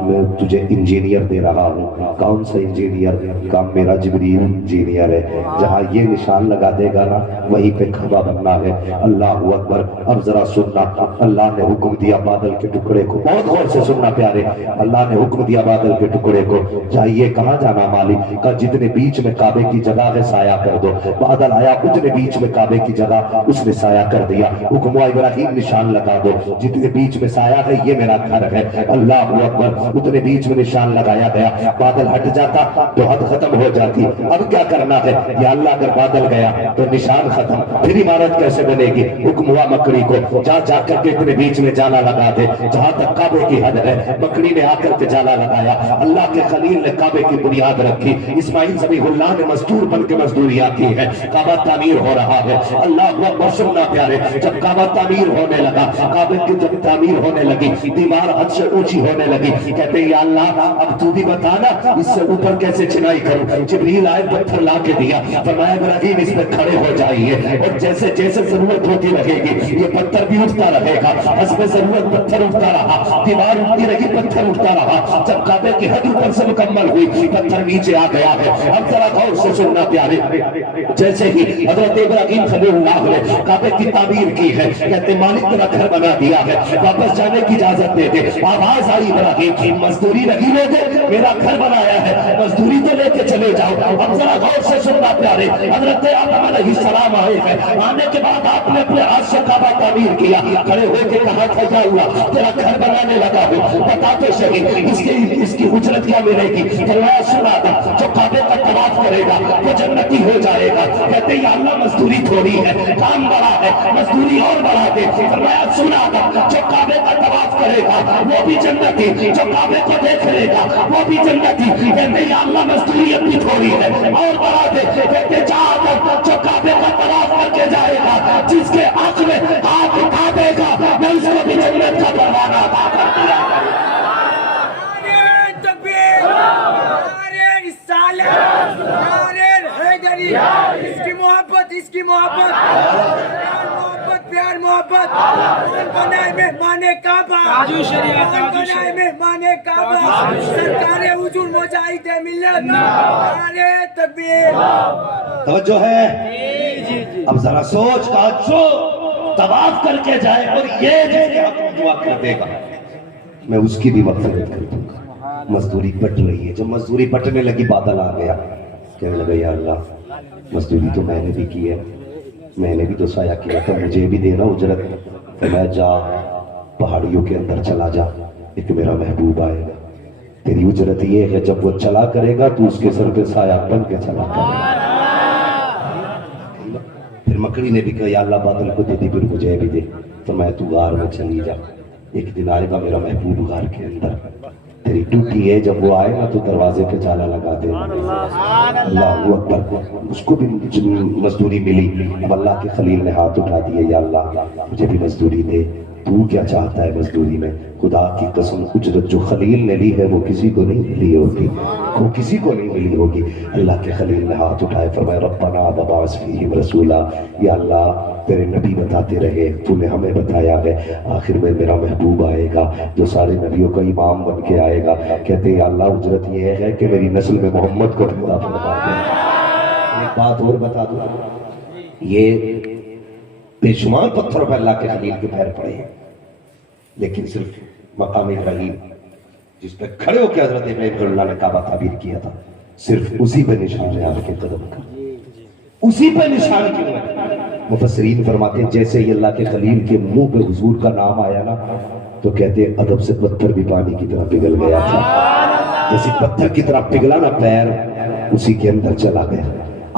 میں تجھے انجینئر دے رہا ہوں۔ کون سا انجینئر؟ کام میرا جبریل انجینئر ہے، جہاں یہ نشان لگا دے گا نا وہیں پہ کعبہ بننا ہے۔ اللہ اکبر۔ اب ذرا سننا، اللہ نے حکم دیا بادل کے ٹکڑے کو، بہت غور سے سننا پیارے، اللہ نے حکم دیا بادل کے ٹکڑے کو، جائیے کہاں جانا مالک؟ کا جتنے بیچ میں کعبے کی جگہ ہے سایہ کر دو۔ بادل آیا، اتنے بیچ میں کعبے کی جگہ اس نے سایہ کر دیا۔ حکم ہوا ابراہیم نشان لگا دو، جتنے بیچ میں سایہ ہے یہ میرا گھر ہے۔ اللہ اکبر۔ اتنے بیچ میں نشان لگایا گیا، بادل ہٹ جاتا تو حد ختم ہو جاتی۔ اب کیا کرنا ہے یا اللہ، اگر بادل گیا تو نشان ختم، پھر عمارت کیسے بنے گی؟ حکم ہوا مکڑی کو جا جا کر کے اتنے بیچ میں جالا لگا دے جہاں تک کعبے کی حد ہے۔ مکڑی نے آ کر کے جالا لگایا، اللہ کے خلیل نے کعبے کی بنیاد رکھی، اسماعیل ذبیح اللہ نے مزدور بن کے مزدوریاں کی ہے، کعبہ تعمیر ہو رہا ہے۔ اللہ اکبر، سننا پیارے، جب کعبہ تعمیر ہونے لگا، کعبے کی جب تعمیر ہونے لگی، دیوار حد سے اونچی ہونے لگی، کہتے ہیں یا اللہ اب تو بھی بتانا اس سے اوپر کیسے چنائی کروں۔ جبریل آئے، پتھر لا کے دیا، فرمایا ابراہیم اس پہ کھڑے ہو جائیے، اور جیسے جیسے ضرورت ہوتی رہے گی یہ پتھر بھی اٹھتا رہے گا، حسب ضرورت پتھر اٹھتا رہا، دیوار اٹھتی رہی، پتھر اٹھتا رہا۔ جب کعبے کی حد اوپر سے مکمل ہوئی، پتھر نیچے آ گیا ہے۔ اب ذرا غور سے سننا پیارے، جیسے ہی حضرت ابراہیم خلیل اللہ نے کعبے کی تعمیر کی ہے، کہتے مالک تیرا گھر بنا دیا ہے، واپس جانے کی اجازت دے دے۔ آواز آئی ابراہیم، مزدوری نہیں لے دے، میرا گھر بنایا ہے، مزدوری تو لے کے چلے جاؤ۔ اب ذرا غور سے سننا پیارے، حضرت آدم علیہ السلام آئے ہیں، آنے کے بعد آپ نے اپنے ہاتھ سے کعبہ تعمیر کیا، کھڑے ہوئے کے کہا تھا یا اللہ تیرا گھر بنانے لگا ہوں، بتا تو صحیح اس کی اجرت کیا ملے گی؟ فرمایا سنا تھا جو کعبے کا طواف کرے گا وہ جنتی ہو جائے گا۔ کہتے یا اللہ مزدوری تھوڑی ہے، کام بڑا ہے، مزدوری اور بڑھا دے۔ فرمایا سنا تھا جو کعبے کا طواف کرے گا وہ بھی جنتی، جو کعبے کو دیکھ لے گا وہ بھی جنتی۔ کہتے یا اللہ مزدوری اب بھی تھوڑی ہے اور بڑھا دے۔ کہتے جا کر جو کعبے کا طواف کر کے جائے گا، جس کے حق میں ہاتھ اٹھا دے گا، میں اس کو بھی جنت کا پروانہ عطا کر دیا کروں۔ نعرہ تکبیر، نعرہ رسالت، نعرہ حیدری، اس کی محبت، اس کی محبت، پیار محبت، پیار محبت۔ کون بنائے مہمان کعبہ، کون بنائے مہمان کعبہ، سرکار حضور مجاہد ملت، نعرہ تکبیر۔ توجہ ہے، اب ذرا سوچ کا جو طواف کر کے جائے اور یہ جیسے حق دعا کر دے گا میں اس کی بھی مغفرت کر دوں گا۔ مزدوری بٹ رہی ہے، جب مزدوری بٹنے لگی بادل آ گیا، کہنے لگا یا اللہ مزدوری تو میں نے بھی کی ہے، میں نے بھی تو سایہ کیا تھا، مجھے بھی دینا اجرت۔ فرمایا جا پہاڑیوں کے اندر چلا جا، ایک میرا محبوب آئے گا، تیری اجرت یہ ہے جب وہ چلا کرے گا تو اس کے سر پہ سایہ بن کے چلا کرے گا۔ پھر مکڑی نے بھی کہا یا اللہ بادل کو دے دی، پھر مجھے بھی دے۔ تو میں تو غار میں چلی جا، ایک دن آئے گا میرا محبوب غار کے اندر، تیری ڈیوٹی ہے جب وہ آئے گا تو دروازے پہ جالا لگا دے۔ اللہ اکبر، اس کو بھی مزدوری ملی۔ اب اللہ کے خلیل نے ہاتھ اٹھا دیے، یا اللہ مجھے بھی مزدوری دے، تو کیا چاہتا ہے مزدوری میں؟ خدا کی قسم اجرت جو خلیل نے لی ہے وہ کسی کو نہیں ملی ہوگی، وہ کسی کو نہیں ملی ہوگی۔ اللہ کے خلیل نے ہاتھ اٹھائے، فرمایا ربنا وبعث فیہم رسولا، یا اللہ تیرے نبی بتاتے رہے، تو نے ہمیں بتایا ہے، آخر میں میرا محبوب آئے گا جو سارے نبیوں کا امام بن کے آئے گا۔ کہتے ہیں یا اللہ اجرت یہ ہے کہ میری نسل میں محمد کو پیدا فرما دے۔ ایک بات اور بتا دوں، یہ بے شمار پتھروں پر اللہ کے خلیل کے پیر پڑے ہیں، لیکن صرف مقام ابراہیم جس پہ کھڑے ہو کے حضرت ابراہیم خلیل اللہ نے کعبہ تعمیر کیا تھا، صرف اسی پہ نشان ہے آپ کے قدم کا، اسی پہ نشان کیوں ہے؟ مفسرین فرماتے ہیں جیسے ہی اللہ کے خلیل کے منہ پہ حضور کا نام آیا نا تو کہتے ہیں ادب سے پتھر بھی پانی کی طرح پگھل گیا تھا، جیسے پتھر کی طرح پگھلا نا پیر، اسی کے اندر چلا گیا۔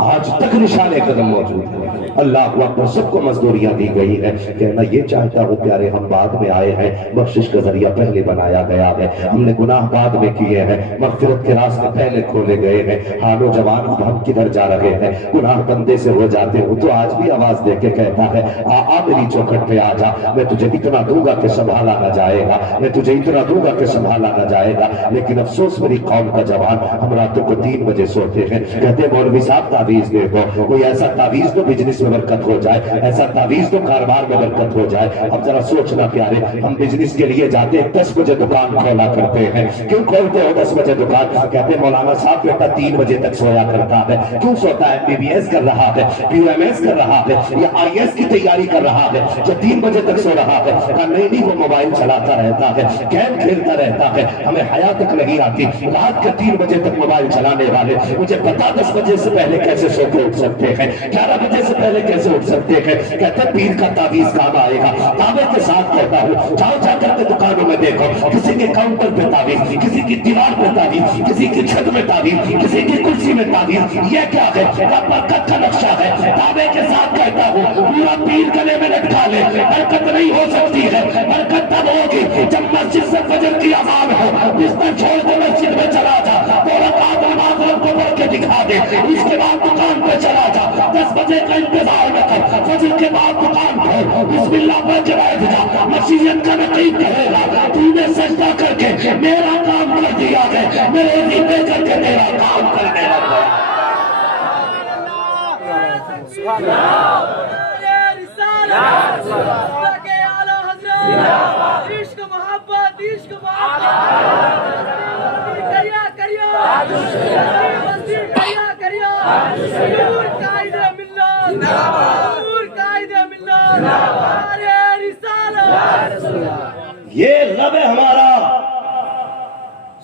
آج تک نشان قدم موجود ہے۔ اللہ اکبر، سب کو مزدوریاں دی گئی ہے۔ کہنا یہ چاہتا ہوں پیارے ہم بعد میں آئے ہیں، بخشش کا ذریعہ پہلے بنایا گیا ہے، ہم نے گناہ بعد میں کیے ہیں، مغفرت کے راستے پہلے کھولے گئے ہیں، حال و جوان اب ہم کدھر جا رہے ہیں، گناہ بندے سے ہو جاتے ہوں تو آج بھی آواز دے کے کہتا ہے آ میری چوکھٹ پہ آ جا، میں تجھے اتنا دوں گا کہ سنبھالا نہ جائے گا، میں تجھے اتنا دوں گا کہ سنبھالا نہ جائے گا۔ لیکن افسوس میری قوم کا جوان، ہم راتوں کو 3 بجے سوتے ہیں، کہتے مولوی صاحب تعویذ دے دو، کوئی ایسا تعویذ تو بزنس میں برکت ہو جائے، ایسا تعویذ تو کاروبار میں برکت ہو جائے۔ اب ذرا سوچنا پیارے، ہم بزنس کے لیے جاتے ہیں 10 بجے دکان کھولا کرتے ہیں، کیوں کھولتے ہو 10 بجے دکان؟ کہتے ہیں مولانا صاحب بیٹا 3 بجے تک سویا کرتا ہے، کیوں سوتا ہے؟ MBBS کر رہا ہے، PMS کر رہا ہے، یا IS کی تیاری کر رہا ہے، جو 3 بجے تک سو رہا ہے۔ کہا نہیں وہ موبائل چلاتا رہتا ہے، گیم کھیلتا رہتا ہے، ہمیں حیا تک نہیں آتی، رات کے 3 بجے تک موبائل چلانے والے، مجھے پتا 10 بجے سے پہلے کیسے سو کے اٹھ سکتے ہیں، 11 بجے سے پہلے کیسے اٹھ سکتے ہیں؟ کہتے پیر کا تعویذ کام آئے گا۔ دعوے کے ساتھ کہتا ہوں جاؤ جا کر کے دکانوں میں دیکھو کسی کے کاؤنٹر پہ تعویذ، کسی کی دیوار پہ تعویذ، کسی کی چھت میں تعویذ، کسی کی کرسی میں تعویذ، یہ کیا ہے؟ برکت کا نقشہ ہے۔ دعوے کے ساتھ کہتا ہوں پورا پیر گلے میں لٹکا لے، برکت نہیں ہو سکتی ہے۔ برکت تب ہوگی جب مسجد سے فجر کی اذان ہو، بستر چھوڑ کے مسجد میں چلا جا، 2 رکعت نماز رب کو پڑھ کے دکھا دے، اس کے بعد دکان پہ چلا جا، 10 بجے کا انتظار نہ کر، فجر کے بعد دکان کھول، بسم اللہ پڑھ کے بیٹھ جا۔ مسیحیت کا نقیب کہے گا تو نے سجدہ کر کے میرا کام کر دیا ہے، میرے نیبے کر کے تیرا کام کرنے لگا۔ عشق محبت عشق کریا کریا کریا نور قائد ملت، نور قائد ملت، نعرہ رسالت۔ یہ رب ہے ہمارا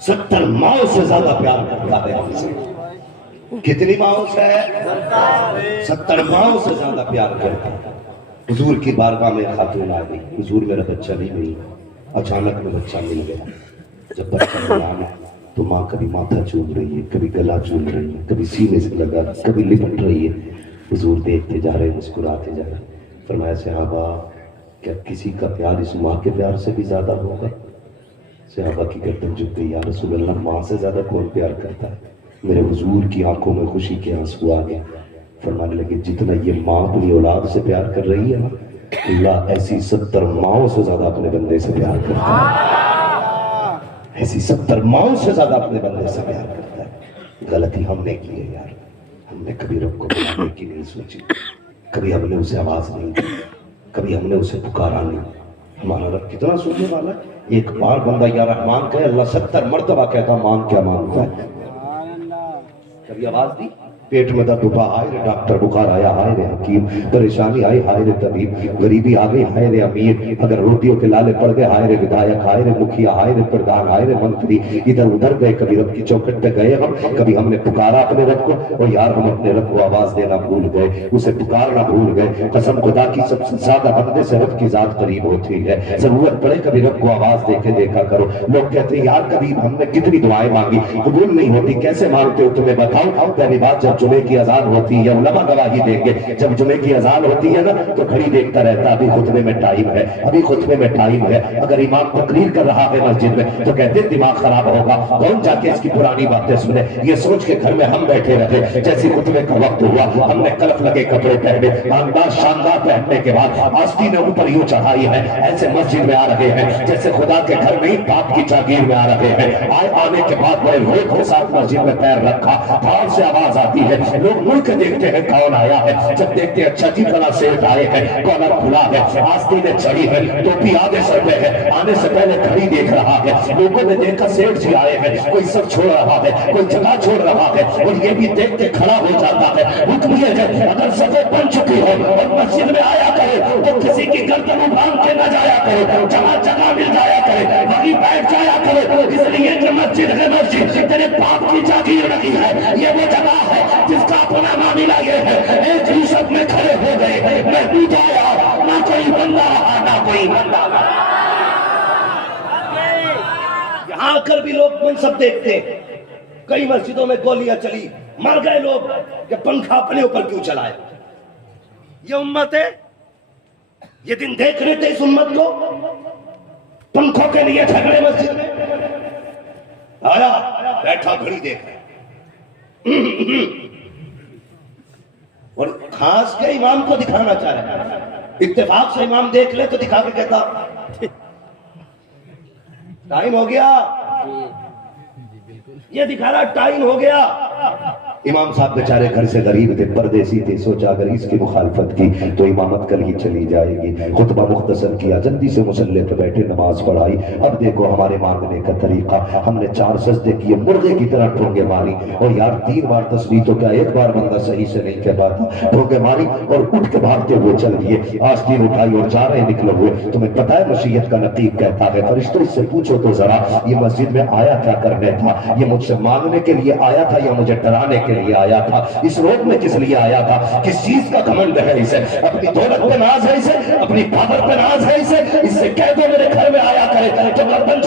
70 ماؤں سے زیادہ پیار کرتا ہے ہم سے۔ کتنی ماؤں سے ہے؟ 70 ماؤں سے زیادہ پیار کرتا ہے۔ حضور کی بارگاہ میں خاتون آ گئی، حضور میرا بچہ نہیں ملی، اچانک میں بچہ مل گیا۔ جب بچہ ملا تو ماں کبھی ماتھا چوم رہی ہے، کبھی گلا چوم رہی ہے، کبھی سینے سے لگا، کبھی لپٹ رہی ہے۔ حضور دیکھتے جا رہے، مسکراتے جا رہے۔ فرمایا صحابہ کیا کسی کا پیار اس ماں کے پیار سے بھی زیادہ ہوگا؟ صحابہ کی گردن جھک گئی، یا رسول اللہ ماں سے زیادہ کون پیار کرتا ہے؟ میرے حضور کی آنکھوں میں خوشی کے آنسو آ گئے۔ فرمانے لگے جتنا یہ ماں اپنی اولاد سے پیار کر رہی ہے نا، اللہ ایسی 70 ماؤں سے زیادہ اپنے بندے سے پیار کرتا ہے، ایسی 70 ماؤں سے زیادہ اپنے بندے سے پیار کرتا ہے۔ غلطی ہم نے کی ہے یار، ہم نے کبھی رب کو بلانے کی نہیں سوچی، کبھی ہم نے اسے آواز نہیں دی، کبھی ہم نے اسے پکارا نہیں۔ ہمارا رب کتنا سننے والا ہے، ایک بار بندہ یا رحمان کہے، اللہ 70 مرتبہ کہتا مان کیا مانگتا ہے۔ کبھی آواز دی؟ پیٹ میں درد اٹھا، ہائے رے ڈاکٹر، بخار آیا، ہائے رے حکیم، پریشانی آئی، ہائے رے طبیب، غریبی آ گئی، ہائے رے امیر، اگر روٹیوں کے لالے پڑ گئے، ہائے رے ودھایک، ہائے رے مکھیا، ہائے رے پردھان، ہائے رے منتری، ادھر ادھر گئے، کبھی رب کی چوکھٹ پہ گئے ہم، کبھی ہم نے پکارا اپنے رب کو، اور یار ہم اپنے رب کو آواز دینا بھول گئے، اسے پکارنا بھول گئے۔ قسم خدا کی سب سے زیادہ بندے سے رب کی ذات قریب ہوتی ہے۔ ضرورت پڑے کبھی رب کو آواز دے کے دیکھا کرو۔ لوگ کہتے ہیں یار کبھی ہم نے کتنی دعائیں مانگی قبول نہیں ہوتی، کیسے مانگتے ہو تمہیں بتاؤ؟ پہلی بات جب جمعے کی اذان ہوتی ہے، علماء گواہی دیں گے، جب جمعے کی اذان ہوتی ہے نا تو گھڑی دیکھتا رہتا، ابھی خطبے میں ٹائم ہے، ابھی خطبے میں ٹائم ہے۔ اگر امام تقریر کر رہا ہے مسجد میں تو کہتے ہیں دماغ خراب ہوگا، کون جا کے اس کی پرانی باتیں سنے؟ یہ سوچ کے گھر میں ہم بیٹھے رہے، جیسے خطبے کا وقت ہوا ہم نے کلف لگے کپڑے پہنے، انداز شاندار پہننے کے بعد آستین اوپر یوں چڑھائی ہے، ایسے مسجد میں آ رہے ہیں جیسے خدا کے گھر میں ہی باپ کی جاگیر میں آ رہے ہیں۔ آنے کے بعد بڑے روک کے ساتھ مسجد میں پیر رکھا، باہر سے آواز آتی ہے، لوگ مڑ کے دیکھتے ہیں کون آیا ہے، جب دیکھتے ہیں اچھا جی بڑا سیٹ آئے ہیں، کالر کھلا ہے، آستینیں چڑھی ہے، ٹوپی آگے سر پہ ہے، آنے سے پہلے گھڑی دیکھ رہا ہے، لوگوں نے دیکھا سیٹ جی آئے ہیں، کوئی سب چھوڑ رہا ہے، کوئی جگہ چھوڑ رہا ہے، اور یہ بھی دیکھ کے کھڑا ہو جاتا ہے۔ حکم یہ ہے اگر سفید بن چکی ہو اور مسجد میں آیا کرے تو کسی کی گردن باندھ کے نہ جایا کرے، جگہ جگہ مل جایا کرے، وہیں بیٹھ جایا کرے، اس لیے کہ مسجد ہے، مسجد تیرے باپ کی جاگیر نہیں ہے، یہ وہ جگہ ہے جس کا اپنا معاملہ یہ ہے۔ ایک یوسف میں کھڑے ہو گئے، محمود آیا، نہ کوئی بندہ رہا نہ کوئی بندہ رہا۔ یہاں کر بھی لوگ منصب دیکھتے، کئی مسجدوں میں گولیاں چلی، مر گئے لوگ کہ پنکھا اپنے اوپر کیوں چلائے۔ یہ امت ہے، یہ دن دیکھ رہے تھے اس امت کو، پنکھوں کے لیے جھگڑے مسجد میں، آیا بیٹھا گھڑی دیکھ رہے اور خاص کے امام کو دکھانا چاہ رہے ہیں۔ اتفاق سے امام دیکھ لے تو دکھا کے کہتا ٹائم ہو گیا، یہ دکھا رہا ٹائم ہو گیا۔ امام صاحب بیچارے گھر سے غریب تھے، پردیسی تھے، سوچا اگر اس کی مخالفت کی تو امامت کل ہی چلی جائے گی۔ خطبہ مختصر کیا، جلدی سے مصلی پہ بیٹھے، نماز پڑھائی۔ اب دیکھو ہمارے مانگنے کا طریقہ، ہم نے 4 سجدے کیے، مرغے کی طرح ٹھونگے ماری، اور یار 3 بار تسبیح تو کیا ایک بار بندہ صحیح سے نہیں کہہ پاتا، ٹھونگے ماری اور اٹھ کے بھاگتے ہوئے چل دیے، آستین اٹھائی اور جا رہے نکلے ہوئے۔ تمہیں پتہ ہے مشیت کا نقیب کہتا ہے فرشتوں اس سے پوچھو تو ذرا یہ مسجد میں آیا کیا کرنے تھا؟ یہ مجھ سے مانگنے کے لیے آیا تھا یا مجھے ڈرانے کے لیے آیا تھا؟ اس روک میں کس لیے آیا تھا؟ کس چیز کا گھمنڈ ہے اسے؟ اپنی دولت پہ ناز ہے اسے؟ اپنی پاور پہ ناز ہے اسے؟ اس سے کہہ دو میرے گھر میں آیا کرے، جب گردن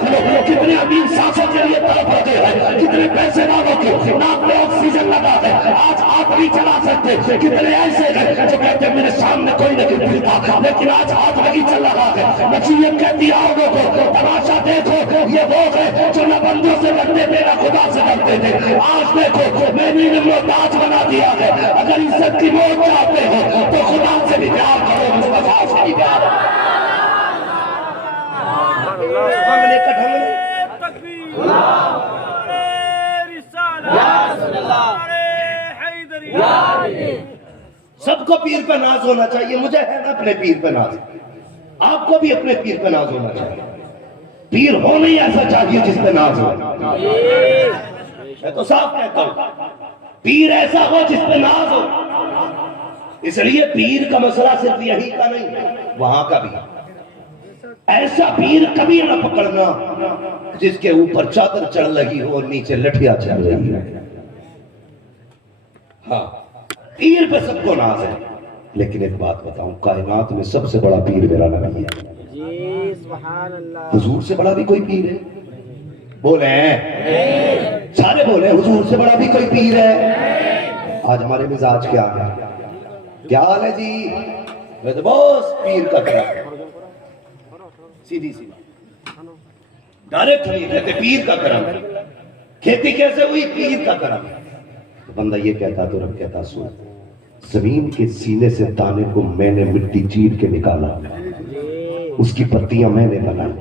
دیکھ لو کتنے امیر سانسوں کے لیے تڑپ رہے ہیں, کتنے پیسے والوں کی ناک میں آکسیجن لگا ہے, آج ہاتھ نہیں چلا سکتے. کتنے ایسے ہیں جو کہتے ہیں میرے سامنے کوئی نہیں پھرتا, لیکن آج ہاتھ نہیں چل رہا ہے. نصیحت کہتی ہے آؤ کو تماشا دیکھو, یہ وہ ہے جو نہ بندوں سے ڈرتے تھے نہ خدا سے ڈرتے تھے. آج دیکھو میں نے محتاج بنا دیا ہے. اگر عزت کی موت چاہتے ہو تو خدا سے بھی پیار کرو, مصطفیٰ سے بھی پیار کرو. تکبیر نعرہ رسالت نعرہ حیدری. سب کو پیر پہ ناز ہونا چاہیے. مجھے ہے نا اپنے پیر پہ ناز, آپ کو بھی اپنے پیر پہ ناز ہونا چاہیے. پیر ہو نہیں ایسا چاہیے جس پہ ناز ہو. میں تو صاف کہتا ہوں پیر ایسا ہو جس پہ ناز ہو. اس لیے پیر کا مسئلہ صرف یہی کا نہیں, وہاں کا بھی. ایسا پیر کبھی نہ پکڑنا جس کے اوپر چادر چڑھ لگی ہو اور نیچے لٹھیا چڑھ رہی ہے. ہاں پیر پہ سب کو ناز ہے, لیکن ایک بات بتاؤں, کائنات میں سب سے بڑا پیر میرا نبی ہے. حضور سے بڑا بھی کوئی پیر ہے؟ بولے سارے بولے حضور سے بڑا بھی کوئی پیر ہے؟ آج ہمارے مزاج کیا ہے, کیا حال ہے جی؟ بس پیر کا کرم, سیدھی ڈائریکٹ نہیں کہتے پیر کا کرم. کھیتی کیسے ہوئی؟ پیر کا کرم. تو بندہ یہ کہتا تو رب کہتا سن, زمین کے سینے سے دانے کو میں نے مٹی چیر کے نکالا, اس کی پتیاں میں نے بنائی.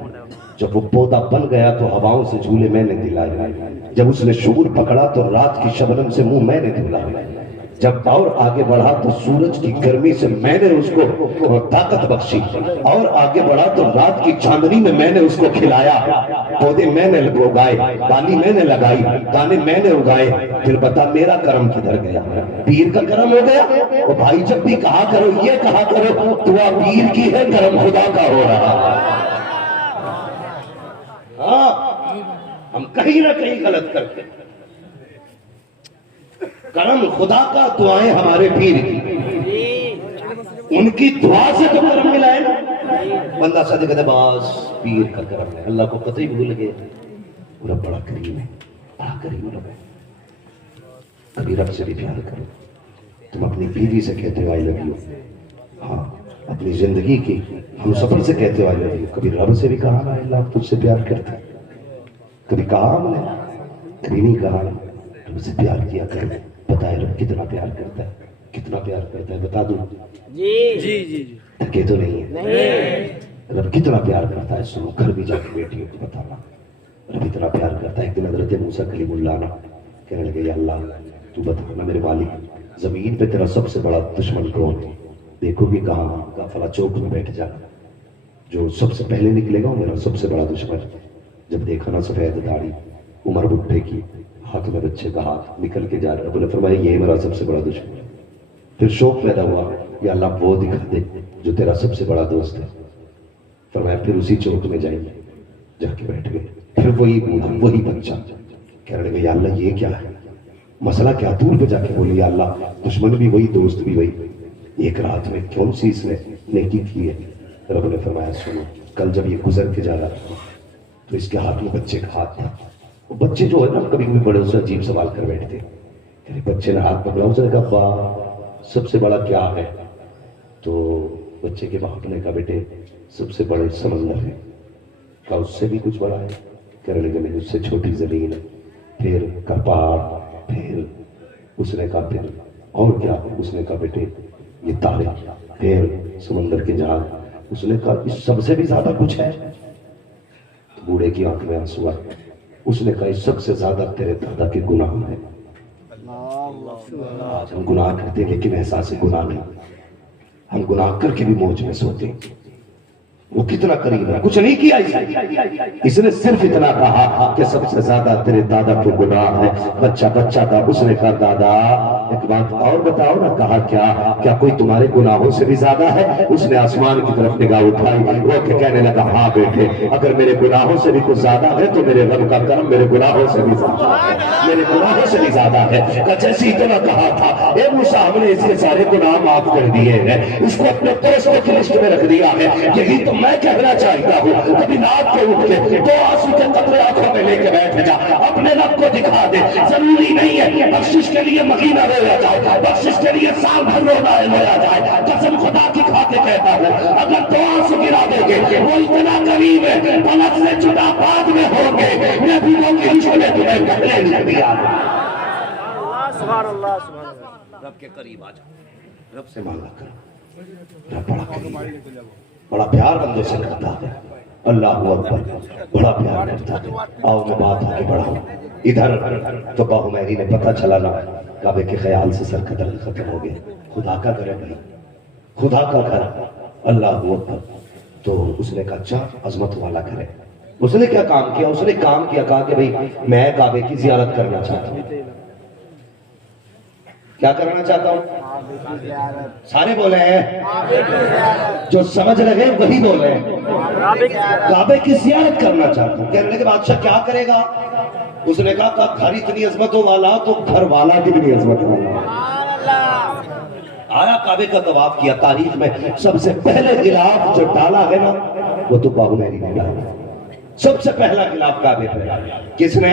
جب وہ پودا بن گیا تو ہواؤں سے جھولے میں نے دلائے. جب اس نے شعور پکڑا تو رات کی شبنم سے منہ میں نے دھلا. جب اور آگے بڑھا تو سورج کی گرمی سے میں نے اس کو طاقت بخشی. اور آگے بڑھا تو رات کی چاندنی میں نے اس کو کھلایا. پودے میں نے اگائے, پانی میں نے لگائی, دانے میں نے اگائے. پھر بتا میرا کرم کدھر گیا؟ پیر کا کرم ہو گیا. وہ بھائی جب بھی کہا کرو یہ کہا کرو دعا پیر کی ہے, کرم خدا کا ہو رہا. ہاں ہم کہیں نہ کہیں غلط کرتے. کرم خدا کا, دعائیں ہمارے پیر کی, ان کی دعا سے تو کرم ملا ہے نا. بندہ ساتھ کہتے باس پیر کا کرم ہے, اللہ کو قطعی بھول گئے. رب بڑا کریم ہے, بڑا کریم رب ہے. کبھی رب سے بھی پیار کرو. تم اپنی بیوی سے کہتے ہو آئی لو یو, ہاں اپنی زندگی کی ہم سفر سے کہتے ہو آئی لو یو. کبھی رب سے بھی کہا نا اللہ تجھ سے پیار کرتا ہے؟ کبھی کہا ہم نے؟ کبھی نہیں کہا. رب سے پیار کیا کرو. پتا ہے رب کتنا پیار کرتا ہے, کتنا پیار کرتا ہے بتا دوں؟ جی جی جی تھکے تو نہیں ہے. رب کتنا پیار کرتا ہے سنو, گھر بھی جا کے بیٹیوں کو بتانا رب اتنا پیار کرتا ہے. ایک دن حضرت موسیٰ کلیم اللہ نا کہنے لگے یا اللہ تو بتانا میرے مالک, زمین پہ تیرا سب سے بڑا دشمن کون ہے؟ دیکھو گے کہاں؟ کہا فلاں چوک میں بیٹھ جا, جو سب سے پہلے نکلے گا میرا سب سے بڑا دشمن. جب دیکھا نا سفید داڑھی, عمر بڈھے کی, ہاتھ میں بچے کا ہاتھ, نکل کے جا رہا. رب نے فرمایا یہ میرا سب سے بڑا دشمن. پھر شوق پیدا ہوا یا اللہ وہ دکھا دے جو تیرا سب سے بڑا دوست ہے. فرمایا پھر اسی چوک میں جائیں گے, جا کے بیٹھ گئے. پھر وہی بوڑھا وہی بچہ کہنے لگے یا اللہ یہ کیا ہے, مسئلہ کیا؟ دور پہ جا کے بولے یا اللہ دشمن بھی وہی دوست بھی وہی, ایک رات میں کون سی اس نے نیکی کی ہے؟ رب نے فرمایا سنو, کل جب یہ گزر کے جا رہا تھا تو اس کے ہاتھ میں بچے کا ہاتھ تھا. وہ بچے جو ہے نا کبھی بھی بڑے اسے عجیب سوال کر بیٹھتے. بچے نے ہاتھ پکڑا, اسے کہا ابا سب سے بڑا کیا ہے؟ تو بچے کے باپ نے کہا بیٹے سب سے بڑے سمندر ہے. کہا اس سے بھی کچھ بڑا ہے؟ کہنے لگے نہیں, اس سے چھوٹی زمین ہے. پھر کا پہاڑ. پھر اس نے کہا پھر اور کیا؟ اس نے کہا بیٹے یہ تارے. پھر سمندر کے جہاز. اس نے کہا اس سب سے بھی زیادہ کچھ ہے؟ تو بوڑھے کی آنکھ میں آنسو آئے. اس نے کہا اس سب سے زیادہ تیرے دادا کے گناہ ہیں. آج ہم گناہ کرتے ہیں لیکن احساس گناہ نہیں. ہم گناہ کر کے بھی موج میں سوتے. وہ کتنا قریب ہے, کچھ نہیں کیا اس نے صرف اتنا کہا کہ سب سے زیادہ تیرے دادا کے گناہ ہے. بچہ تھا, اس نے کہا دادا ایک بات اور بتاؤ نا. کہا کیا کوئی تمہارے گناہوں سے بھی زیادہ ہے؟ اس نے آسمان کی طرف نگاہ اٹھائی, وہ کہنے لگا ہاں بیٹے اگر میرے گناہوں سے بھی کچھ زیادہ ہے تو میرے رب کا کرم میرے گناہوں سے بھی زیادہ ہے, میرے گناہوں سے بھی زیادہ ہے. جیسے اتنا کہا تھا اے موسیٰ ہم نے اس کے سارے گناہ معاف کر دیے ہیں, اس کو اپنے دوستوں کی لسٹ میں رکھ دیا ہے. یہی تو میں کہنا چاہتا ہوں کبھی رات کو اٹھ کے 2 آنسو کے قطرے آنکھوں میں لے کے بیٹھ جا, اپنے رب کو دکھا دے. ضروری نہیں ہے بخشش کے لیے مہینہ رویا جائے, بخشش کے لیے سال بھر رویا جائے. قسم خدا کی کھا کے کہتا ہوں اگر 2 آنسو گرا دے گے وہ اتنا قریب ہے پلک سے جدا بعد میں ہوں گے. میں بھی وہ کہ چھوڑے تمہیں پہلے نہیں دیا. سبحان اللہ سبحان اللہ. رب کے قریب آ جاؤ, رب سے مانگا کرو. رب بڑا قریب ہے, بڑا پیار بندوں سے کرتا ہے. اللہ اکبر, بڑا پیار کرتا ہے. آؤ میں بات آگے بڑھاؤں. ادھر تو باہو میری نے پتہ چلا نا کعبے کے خیال سے سر قدر ختم ہو گئے. خدا کا گھر ہے بھائی, خدا کا گھر. اللہ اکبر. تو اس نے کہا اچھا عظمت والا گھر ہے. اس نے کیا کام کیا؟ اس نے کام کیا, کہا کہ بھئی میں کعبے کی زیارت کرنا چاہتا ہوں. کیا کرنا چاہتا ہوں؟ سارے بولے ہیں, جو سمجھ رہے ہیں وہی بولے ہیں. کعبے کی زیارت کرنا چاہتا ہوں. کہنے لگے بادشاہ کیا کرے گا؟ اس نے کہا گھر اتنی عظمتوں والا تو گھر والا کتنی عظمت والا. آیا کعبے کا طواف کیا. تاریخ میں سب سے پہلے غلاف جو ڈالا ہے نا وہ تو باہو میری نے ڈالا. سب سے پہلا غلاف کعبے پہ کس نے؟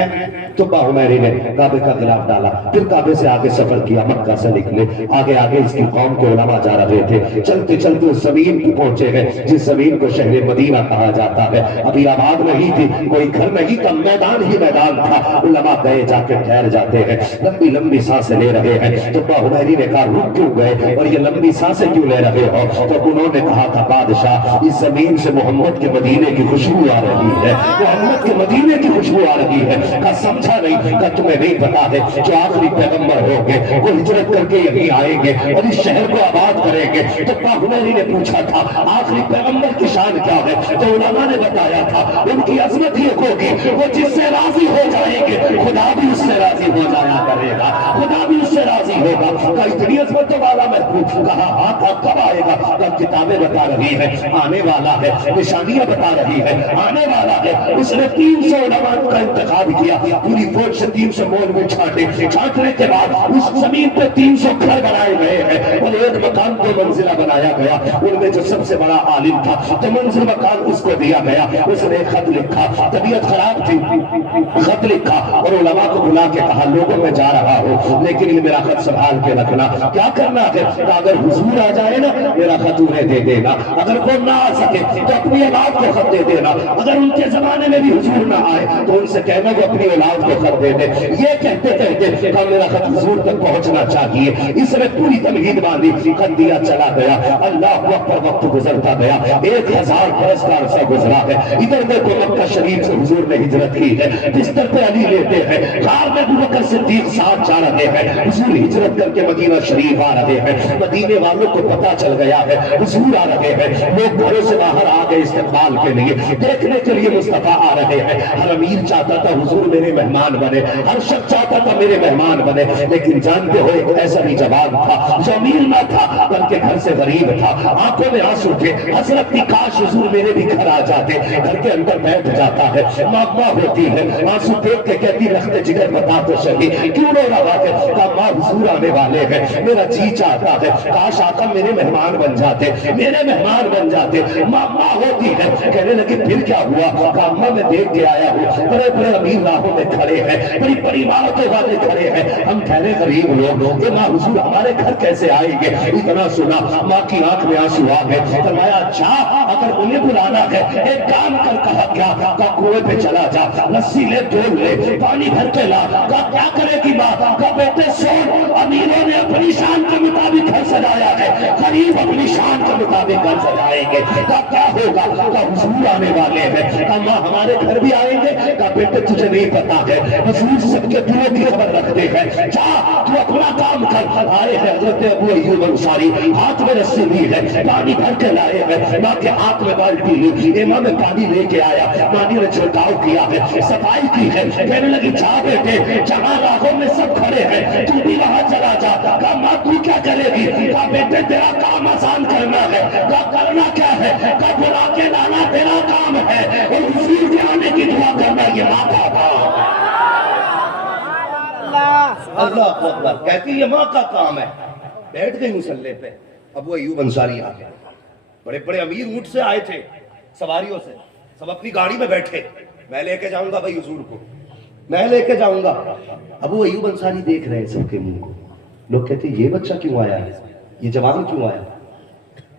تو باہو میری نے کعبے کا غلاف ڈالا. پھر کعبے سے آگے سفر کیا, مکہ سے نکلے. آگے آگے اس کی قوم کے علماء جا رہے تھے. چلتے چلتے اس زمین پہ پہنچے ہیں جس زمین کو شہر مدینہ کہا جاتا ہے. ابھی آباد نہیں تھی, کوئی گھر نہیں تھا, میدان ہی میدان تھا. علماء گئے جا کے ٹھہر جاتے ہیں, لمبی لمبی سانسیں لے رہے ہیں. تو باہو میری نے کہا رک کیوں گئے اور یہ لمبی سانسیں کیوں لے رہے ہو؟ تو انہوں نے کہا تھا بادشاہ اس زمین سے محمد کے مدینے کی خوشبو آ رہی ہے, محمد کے مدینے کی خوشبو آ رہی ہے. کہا سمجھا نہیں. کہا تمہیں نہیں پتا ہے جو آخری پیغمبر ہوں گے وہ ہجرت کر کے یہیں آئیں گے اور اس شہر کو آباد کریں گے. تو باہو میری نے پوچھا تھا آخری پیغمبر کی شان کیا ہے؟ تو علماء نے بتایا تھا ان کی عظمت یہ ہوگی وہ جس سے راضی ہو جائیں گے خدا بھی اس سے راضی ہو جایا کرے گا, خدا بھی اس سے راضی ہوگا. کہا اتنی عظمتوں والا میں پوچھوں. کہا ہاں تھا کب آئے گا؟ کب کتابیں بتا رہی ہے آنے والا ہے, نشانیاں بتا رہی ہے آنے والا ہے. اس نے 300 علماء کا انتخاب کیا, پوری فوج سے 300 مولوی چھانٹے. چھانٹنے کے بعد اس زمین پہ 300 گھر بنائے گئے ہیں اور ایک مکان کو منزلہ بنایا گیا. ان میں جو سب سے بڑا عالم تھا تو منزل مکان اس کو دیا گیا. اس نے خط لکھا, طبیعت خراب تھی, خط لکھا اور علماء کو بلا کے کہا لوگوں میں جا رہا ہوں لیکن یہ میرا خط سنبھال کے رکھنا. کیا کرنا ہے؟ اگر حضور آ جائے نا میرا خط انہیں دے دینا, اگر وہ نہ آ سکے تو اپنی اولاد کو خط دے دینا. اگر ان کے زمانے میں بھی حضور نہ آئے تو ان سے کہنا وہ اپنی اولاد کو خط دے دے. یہ کہتے کہتے کہ میرا خط حضور تک پہنچنا چاہیے. اس نے پوری تمہید باندھی, خط دیا چلا گیا. اللہ اکبر, وقت گزرتا گیا. 1000 برس کا عرصہ گزرا ہے. ادھر دیکھو مکہ شریف سے حضور نے ہجرت کی ہے. بستر پہ علی لیتے ہیں, غار میں ابو بکر صدیق ساتھ جا رہے ہیں. حضور ہجرت کر کے مدینہ شریف آ رہے ہیں. مدینے والوں کو پتا چل گیا ہے حضور آ رہے ہیں. لوگ گھروں سے باہر آ گئے استقبال کے لیے, دیکھنے کے لیے مصطفیٰ آ رہے ہیں. ہر امیر چاہتا تھا حضور میرے مہمان بنے, ہر شخص چاہتا تھا میرے مہمان بنے. لیکن جانتے ہو ایک ایسا بھی جوان تھا جو امیر نہ تھا بلکہ گھر سے غریب تھا. آنکھوں میں آنسو تھے, حسرت کی کاش حضور میرے بھی گھر آ جاتے. گھر کے اندر بیٹھ جاتا ہے, ماں ہوتی ہے, آنسو دیکھ کے کہتی رخت جگر بتا تو صحیح کیوں رو رہا ہے؟ کہا ماں حضور آنے والے ہیں, میرا جی چاہتا ہے کاش آقا میرے مہمان بن جاتے, میرے مہمان بن جاتے. ماں ہوتی ہے, کہنے لگی پھر کیا ہوا؟ کہا اماں میں دیکھ کے آیا ہوں بڑے بڑے امیر راہوں میں کھڑے ہیں, بڑی بڑی عمارتوں والے کھڑے ہیں, ہم ٹھہرے غریب لوگ. یہ ماں حضور ہمارے گھر کیسے آئیں گے؟ اتنا سنا ماں کی آنکھ میں آنسو آ گئے. فرمایا اچھا اگر انہیں بلانا ہے ایک کام کر. کہا کیا؟ کہا کنویں پہ چلا جا, رسی لے, ڈول لے, پانی بھر کے لا. کہا کیا کرے گی ماں؟ کہا بیٹے سن, امیروں نے اپنی شان کے مطابق گھر سجایا ہے, غریب اپنی شان کے مطابق گھر سجائیں گے. کہا کیا ہوگا؟ کہا حضور آنے والے ہیں. کہا ماں ہمارے گھر بھی آئیں گے؟ کہا بیٹے تجھے نہیں پتا ہے حضور سب کے دلوں کی خبر رکھتے ہیں, جا تو اپنا کام کر. آئے ہیں حضرت ابو ایوب انصاری, ہاتھ میں رسی لی ہے, پانی بھر کے لائے ہیں. ماں کے ہاتھ میں بالٹی لی, امام میں پانی لے کے آیا, پانی نے چھڑکاؤ کیا ہے, صفائی کی ہے. کہنے لگی جا بیٹے جہاں راہوں میں سب کھڑے ہیں تو بھی وہاں چلا جا. کہا ماں تو کیا کرے گی؟ کہا بیٹے تیرا کام آسان کرنا ہے. کہا کرنا کیا ہے؟ کہا بلا کے لانا تیرا کام ہے اور حضور کے آنے کی دعا کرنا یہ ماں کا کام ہے. اللہ اکبر, کہتی یہ ماں کا کام ہے. بیٹھ گئی مصلی پہ. ابو ایوب انصاری آ گئے, بڑے بڑے امیر اونٹ سے آئے تھے, سواریوں سے سب اپنی گاڑی میں بیٹھے، میں لے کے جاؤں گا بھائی حضور کو، میں لے کے جاؤں گا۔ ابو ایوب انصاری دیکھ رہے ہیں سب کے منہ کو، لوگ کہتے ہیں یہ بچہ کیوں آیا ہے، یہ جوان کیوں آیا؟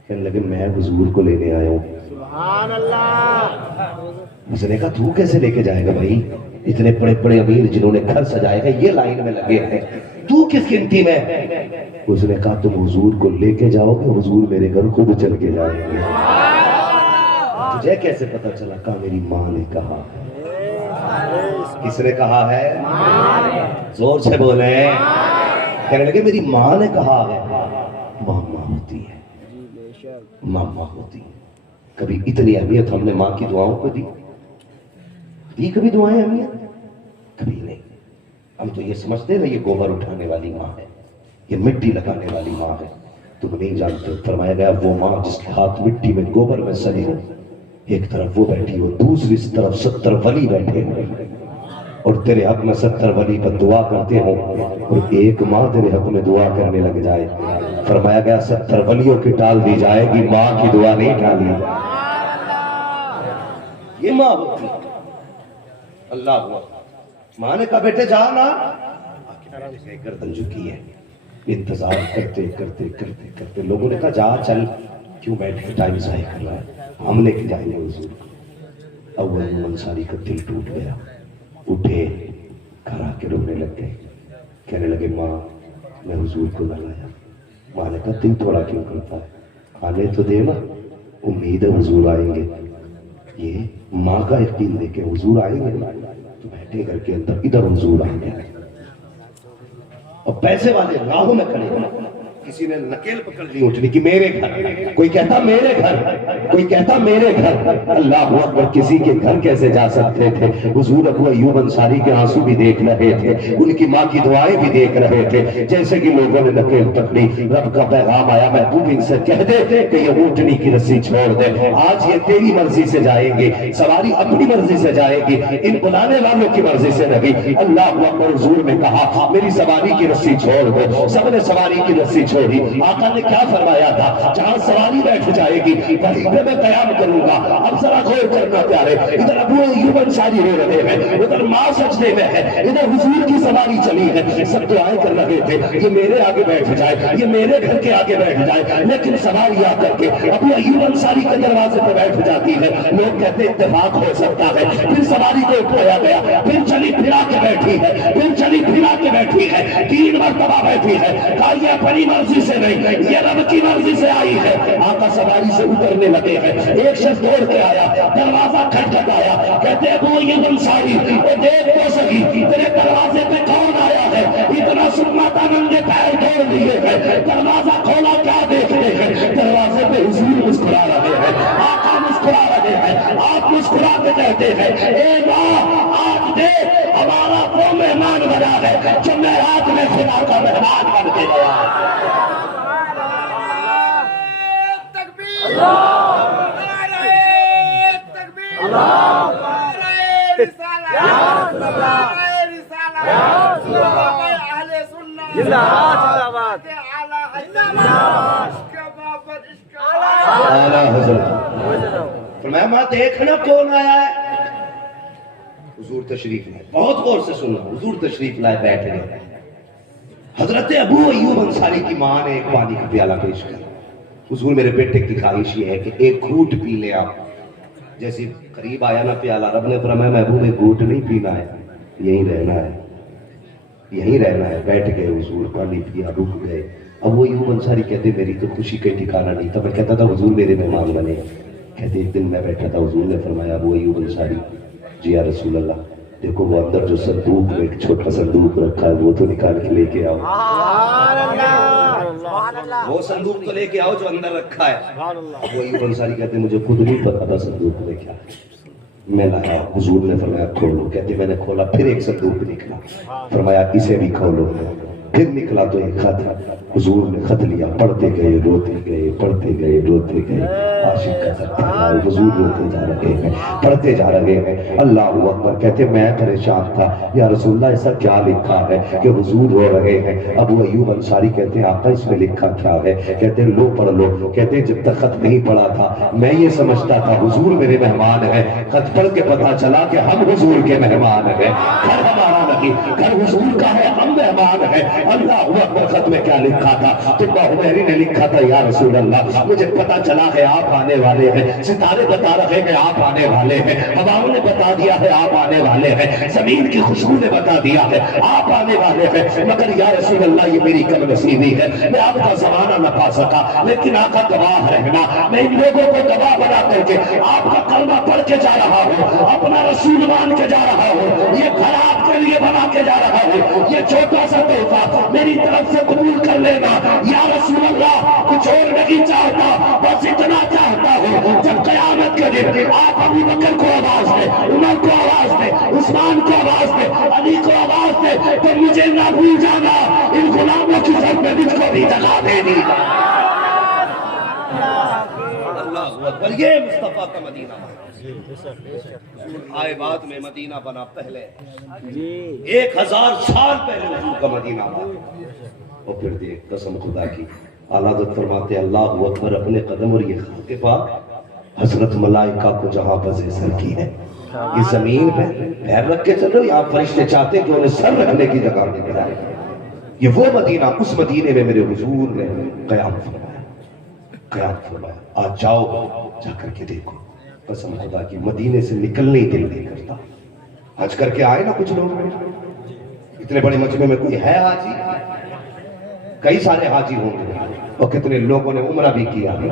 کہنے لگے میں حضور کو لینے آیا ہوں۔ سبحان اللہ۔ اس نے کہا تو کیسے لے کے جائے گا بھائی، اتنے بڑے بڑے امیر جنہوں نے گھر سجائے ہیں یہ لائن میں لگے ہیں، تو کس گنتی میں؟ اس نے کہا تم حضور کو لے کے جاؤ گے، حضور میرے گھر خود چل کے جائیں گے۔ تجھے کیسے پتا چلا؟ کہا میری ماں نے کہا ہے۔ کس نے کہا ہے؟ زور سے بولے۔ کہنے لگے میری ماں نے کہا ہے۔ ماں ہوتی ہے، ماں ہوتی ہے۔ کبھی اتنی اہمیت ہم نے ماں کی دعاؤں کو دی کبھی دعائیں اہمیت؟ کبھی نہیں۔ ہم تو یہ سمجھتے ہیں یہ گوبر اٹھانے والی ماں ہے، یہ مٹی لگانے والی ماں ہے، تم نہیں جانتے۔ فرمایا گیا وہ ماں جس کے ہاتھ مٹی میں گوبر میں سجے ہو، ایک طرف وہ بیٹھی ہو، دوسری طرف 70 ولی بیٹھے ہو اور تیرے حق میں 70 ولی پر دعا کرتے ہو، اور ایک ماں تیرے حق میں دعا کرنے لگ جائے۔ فرمایا گیا 70 ولیوں کی ٹال دی جائے گی، ماں کی دعا نہیں ٹالی۔ یہ ماں ہوتی ہے۔ اللہ ہوا ماں نے کہا بیٹے جا نا، گردن جھکی ہے۔ انتظار کرتے کرتے کرتے کرتے لوگوں نے کہا جا چل، کیوں بیٹھے ٹائم ضائع کر رہا ہے، ہم لے کے جائیں گے حضور کو۔ اب ایوب انصاری کا دل ٹوٹ گیا، اٹھے گھر آ کے رونے لگ گئے، کہنے لگے ماں میں حضور کو نہ لایا۔ ماں نے کہا دل تھوڑا کیوں کرتا ہے، آنے تو دے نا، امید ہے حضور آئیں گے۔ یہ ماں کا یقین دے کہ حضور آئیں گے، تو بیٹھے گھر کے اندر ادھر حضور آئیں گے۔ اور پیسے والے راہوں میں کھڑے ہیں، کسی نے نکیل پکڑ لی اٹھنے کی، میرے گھر، کوئی کہتا میرے گھر، کوئی کہتا میرے گھر۔ اللہ اکبر، کسی کے گھر کیسے جا سکتے تھے؟ حضور ابو ایوب انصاری کے آنسو بھی دیکھ رہے تھے، ان کی ماں کی دعائیں بھی دیکھ رہے تھے۔ جیسے کہ لوگوں نے نکیل پکڑی، رب کا پیغام آیا محبوب ان سے کہہ دے کہ یہ اونٹنی کی رسی چھوڑ دے، آج یہ تیری مرضی سے جائیں گے، سواری اپنی مرضی سے جائے گی، ان بلانے والوں کی مرضی سے نہیں۔ اللہ اکبر، حضور نے کہا میری سواری کی رسی چھوڑ دو، سب نے سواری کی رسی چھوڑی۔ آقا نے کیا فرمایا تھا؟ جہاں سواری بیٹھ جائے گی وہیں پہ میں قیام کروں گا۔ اب ذرا غور کرنا پیارے، ادھر ابو ایوب انصاری رو رہے ہیں، ادھر ماں سجدے میں ہے، ادھر حضور کی سواری چلی ہے، سب دعائیں کر رہے تھے یہ میرے آگے بیٹھ جائے، یہ میرے گھر کے آگے بیٹھ جائے، لیکن سواری آ کر کے ابو ایوب انصاری کے دروازے پہ بیٹھ جاتی ہے۔ لوگ کہتے اتفاق ہو سکتا ہے، پھر سواری کو اٹھایا گیا، پھر چلی پھرا کے بیٹھی ہے، پھر چلی پھرا کے بیٹھی ہے، 3 مرتبہ بیٹھی ہے۔ کہا یہ اپنی مرضی سے نہیں، یہ رب کی مرضی سے آئی ہے۔ آقا سواری سے اترنے لگے ہیں، ایک شخص دوڑ کے آیا، دروازہ کھٹکھٹایا، کہتے ابو ایوب انصاری وہ دیکھ تو سکی تیرے دروازے پہ کون آیا ہے، اتنا سنتا ننگے پیر ڈھول دیے ہیں، دروازہ کھولا کیا دیکھتے ہیں؟ دروازے پہ حضور مسکرا رہے ہیں، آقا مسکرا رہے ہیں۔ آپ مسکرا کے کہتے ہیں اے ماں آج دیکھ ہمارا وہ مہمان بنا ہے جو معراج میں خدا کا مہمان بن کے گیا ہے۔ فرمایا ماں دیکھنا کون آیا ہے؟ حضور تشریف لائے، بہت غور سے سننا، حضور تشریف لائے، بیٹھ گئے۔ حضرت ابو ایوب انصاری کی ماں نے ایک پانی کا پیالہ پیش کیا۔ حضور میرے بیٹے کی خواہش یہ ہے کہ ایک گھونٹ پی لے آپ۔ جیسے قریب آیا نا پیالہ، رب نے فرمایا محبوب ایک گھونٹ نہیں پینا ہے، یہیں رہنا ہے، یہیں رہنا ہے۔ بیٹھ گئے حضور، پانی پیا، رک گئے۔ اب وہ ایوب انصاری کہتے میری تو خوشی کا ٹھکانہ نہیں تھا، میں کہتا تھا حضور میرے مہمان بنے۔ کہتے ایک دن میں بیٹھا تھا، حضور نے فرمایا ابو ایوب انصاری جی یا رسول اللہ دیکھو وہ اندر جو صندوق میں ایک چھوٹا صندوق رکھا ہے وہ تو نکال کے لے کے آؤ، وہ صندوق تو لے کے آؤ جو اندر رکھا ہے۔ ابو ایوب انصاری کہتے مجھے خود نہیں پتا تھا صندوق میں کیا، میں لایا۔ حضور نے فرمایا کھولو، کہتے میں نے کھولا، پھر ایک صندوق نکلا، فرمایا اسے بھی کھولو۔ پھر نکلا تو ایک خط، حضور نے خط لیا، پڑھتے گئے روتے گئے، پڑھتے گئے روتے گئے، عاشق کا خط تھا، حضور روتے جا رہے ہیں، پڑھتے جا رہے ہیں، اللہ اکبر، کہتے میں پریشان تھا، یا رسول اللہ ایسا کیا لکھا ہے کہ حضور رو رہے ہیں؟ ابو ایوب انصاری کہتے ہیں آقا اس میں لکھا کیا ہے؟ کہتے ہیں لو پڑھ لو۔ کہتے ہیں جب تک خط نہیں پڑھا تھا میں یہ سمجھتا تھا حضور میرے مہمان ہیں، خط پڑھ کے پتا چلا کہ ہم حضور کے مہمان ہیں، گھر ہمارا نہیں، گھر حضور کا ہے، ہم مہمان ہیں۔ اللہ اکبر، خط میں کیا لکھا تھا؟ تبا حمیری نے لکھا تھا یا رسول اللہ مجھے پتا چلا ہے آپ آنے والے ہیں، ستارے بتا رہے ہیں آپ آنے والے ہیں، ہواؤں نے بتا دیا ہے آپ آنے والے ہیں، زمین کی خوشبو نے بتا دیا ہے آپ آنے والے ہیں، مگر یا رسول اللہ یہ میری کم نصیبی ہے، میں آپ کا زمانہ نہ پا سکا، لیکن آقا گواہ رہنا میں ان لوگوں کو گواہ بنا کر کے آپ کا کلمہ پڑھ کے جا رہا ہوں، اپنا رسول مان کے جا رہا ہوں، یہ گھر آپ کے لیے بنا کے جا رہا ہوں، یہ چھوٹا سا تحفہ میری طرف سے قبول کر لینا یا رسول اللہ، کچھ اور نہیں چاہتا، بس اتنا چاہتا ہوں جب قیامت کے دن آپ ابو بکر کو آواز دے، عمر کو آواز دے، عثمان کو آواز دے، علی کو آواز دے، تو مجھے نہ بھول جانا، ان غلاموں کی سب میں مجھ کو بھی جگہ دینی۔ اللہ اکبر، یہ مصطفیٰ کا مدینہ آئے بعد میں مدینہ بنا، پہلے 1000 سال پہلے حضور کا مدینہ بنا۔ اور پھر دیکھ قسم خدا کی، اعلیٰ حضرت فرماتے اللہ اکبر، اپنے قدم اور یہ خاک پاک حضرت ملائکہ کو جہاں بزے سر کی ہے، یہ زمین پہ پیر رکھ کے چلو، یہاں فرشتے چاہتے کہ انہیں سر رکھنے کی جگہ نہیں ملائے، یہ وہ مدینہ، اس مدینے میں میرے حضور نے قیام فرمایا، قیام فرمایا۔ آج جاؤ، جا کر کے دیکھو، قسم خدا کی مدینے سے نکلنے ہی دل نہیں کرتا۔ حج کر کے آئے نا کچھ لوگ، اتنے بڑے مجمع میں کوئی ہے حاجی؟ کئی سارے حاجی ہوں گے، اور کتنے لوگوں نے عمرہ بھی کیا ہے،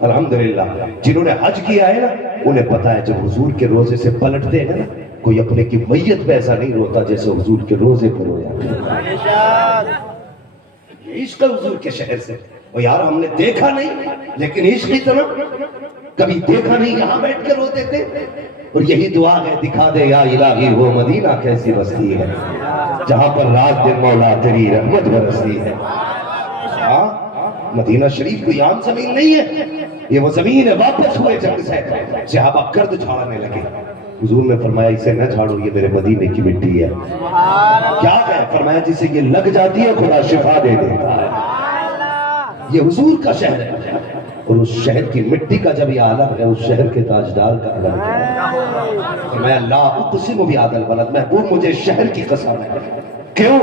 الحمدللہ۔ جنہوں نے حج کیا ہے نا انہیں پتا ہے جب حضور کے روزے سے پلٹتے ہیں نا، کوئی اپنے کی میت پہ ایسا نہیں روتا جیسے حضور کے روزے پر رویا۔ عشق حضور کے شہر سے، اور یار ہم نے دیکھا نہیں، لیکن عشق کی طرح کبھی دیکھا نہیں، یہاں بیٹھ کے روتے تھے، اور یہی دعا ہے دکھا دے یا الہی وہ مدینہ کیسی بستی ہے جہاں پر رات دن مولا تیری رحمت برستی ہے۔ مدینہ شریف کوئی عام زمین نہیں ہے، یہ وہ زمین ہے، واپس ہوئے جنگ سے صحابہ گرد جھاڑنے لگے، حضور نے فرمایا اسے نہ جھاڑو، یہ میرے مدینے کی مٹی ہے۔ کیا ہے؟ فرمایا جسے یہ لگ جاتی ہے خدا شفا دے دیتا ہے، یہ حضور کا شہر ہے، اور اس شہر کی مٹی کا جب یہ عالم ہے، اس شہر کے تاجدار کا عالم ہے۔ میں لا اقسم بہذا البلد، محبوب مجھے شہر کی قسم ہے، کیوں؟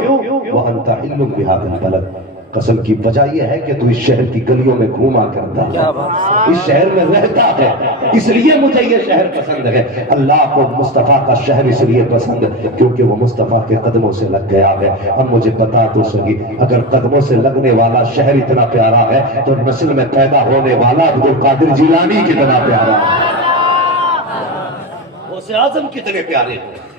وانت حل بہذا البلد، قسم کی وجہ یہ ہے کہ تو اس شہر کی گلیوں میں گھوما کرتا ہے، اس شہر میں رہتا ہے، اس لیے مجھے یہ شہر پسند ہے۔ اللہ کو مصطفیٰ کا شہر اس لیے پسند ہے کیونکہ وہ مصطفیٰ کے قدموں سے لگ گیا ہے۔ اب مجھے بتا تو سکی، اگر قدموں سے لگنے والا شہر اتنا پیارا ہے تو نسل میں پیدا ہونے والا عبد القادر جیلانی کتنا پیارا ہے، غوث اعظم کتنے پیارے ہیں۔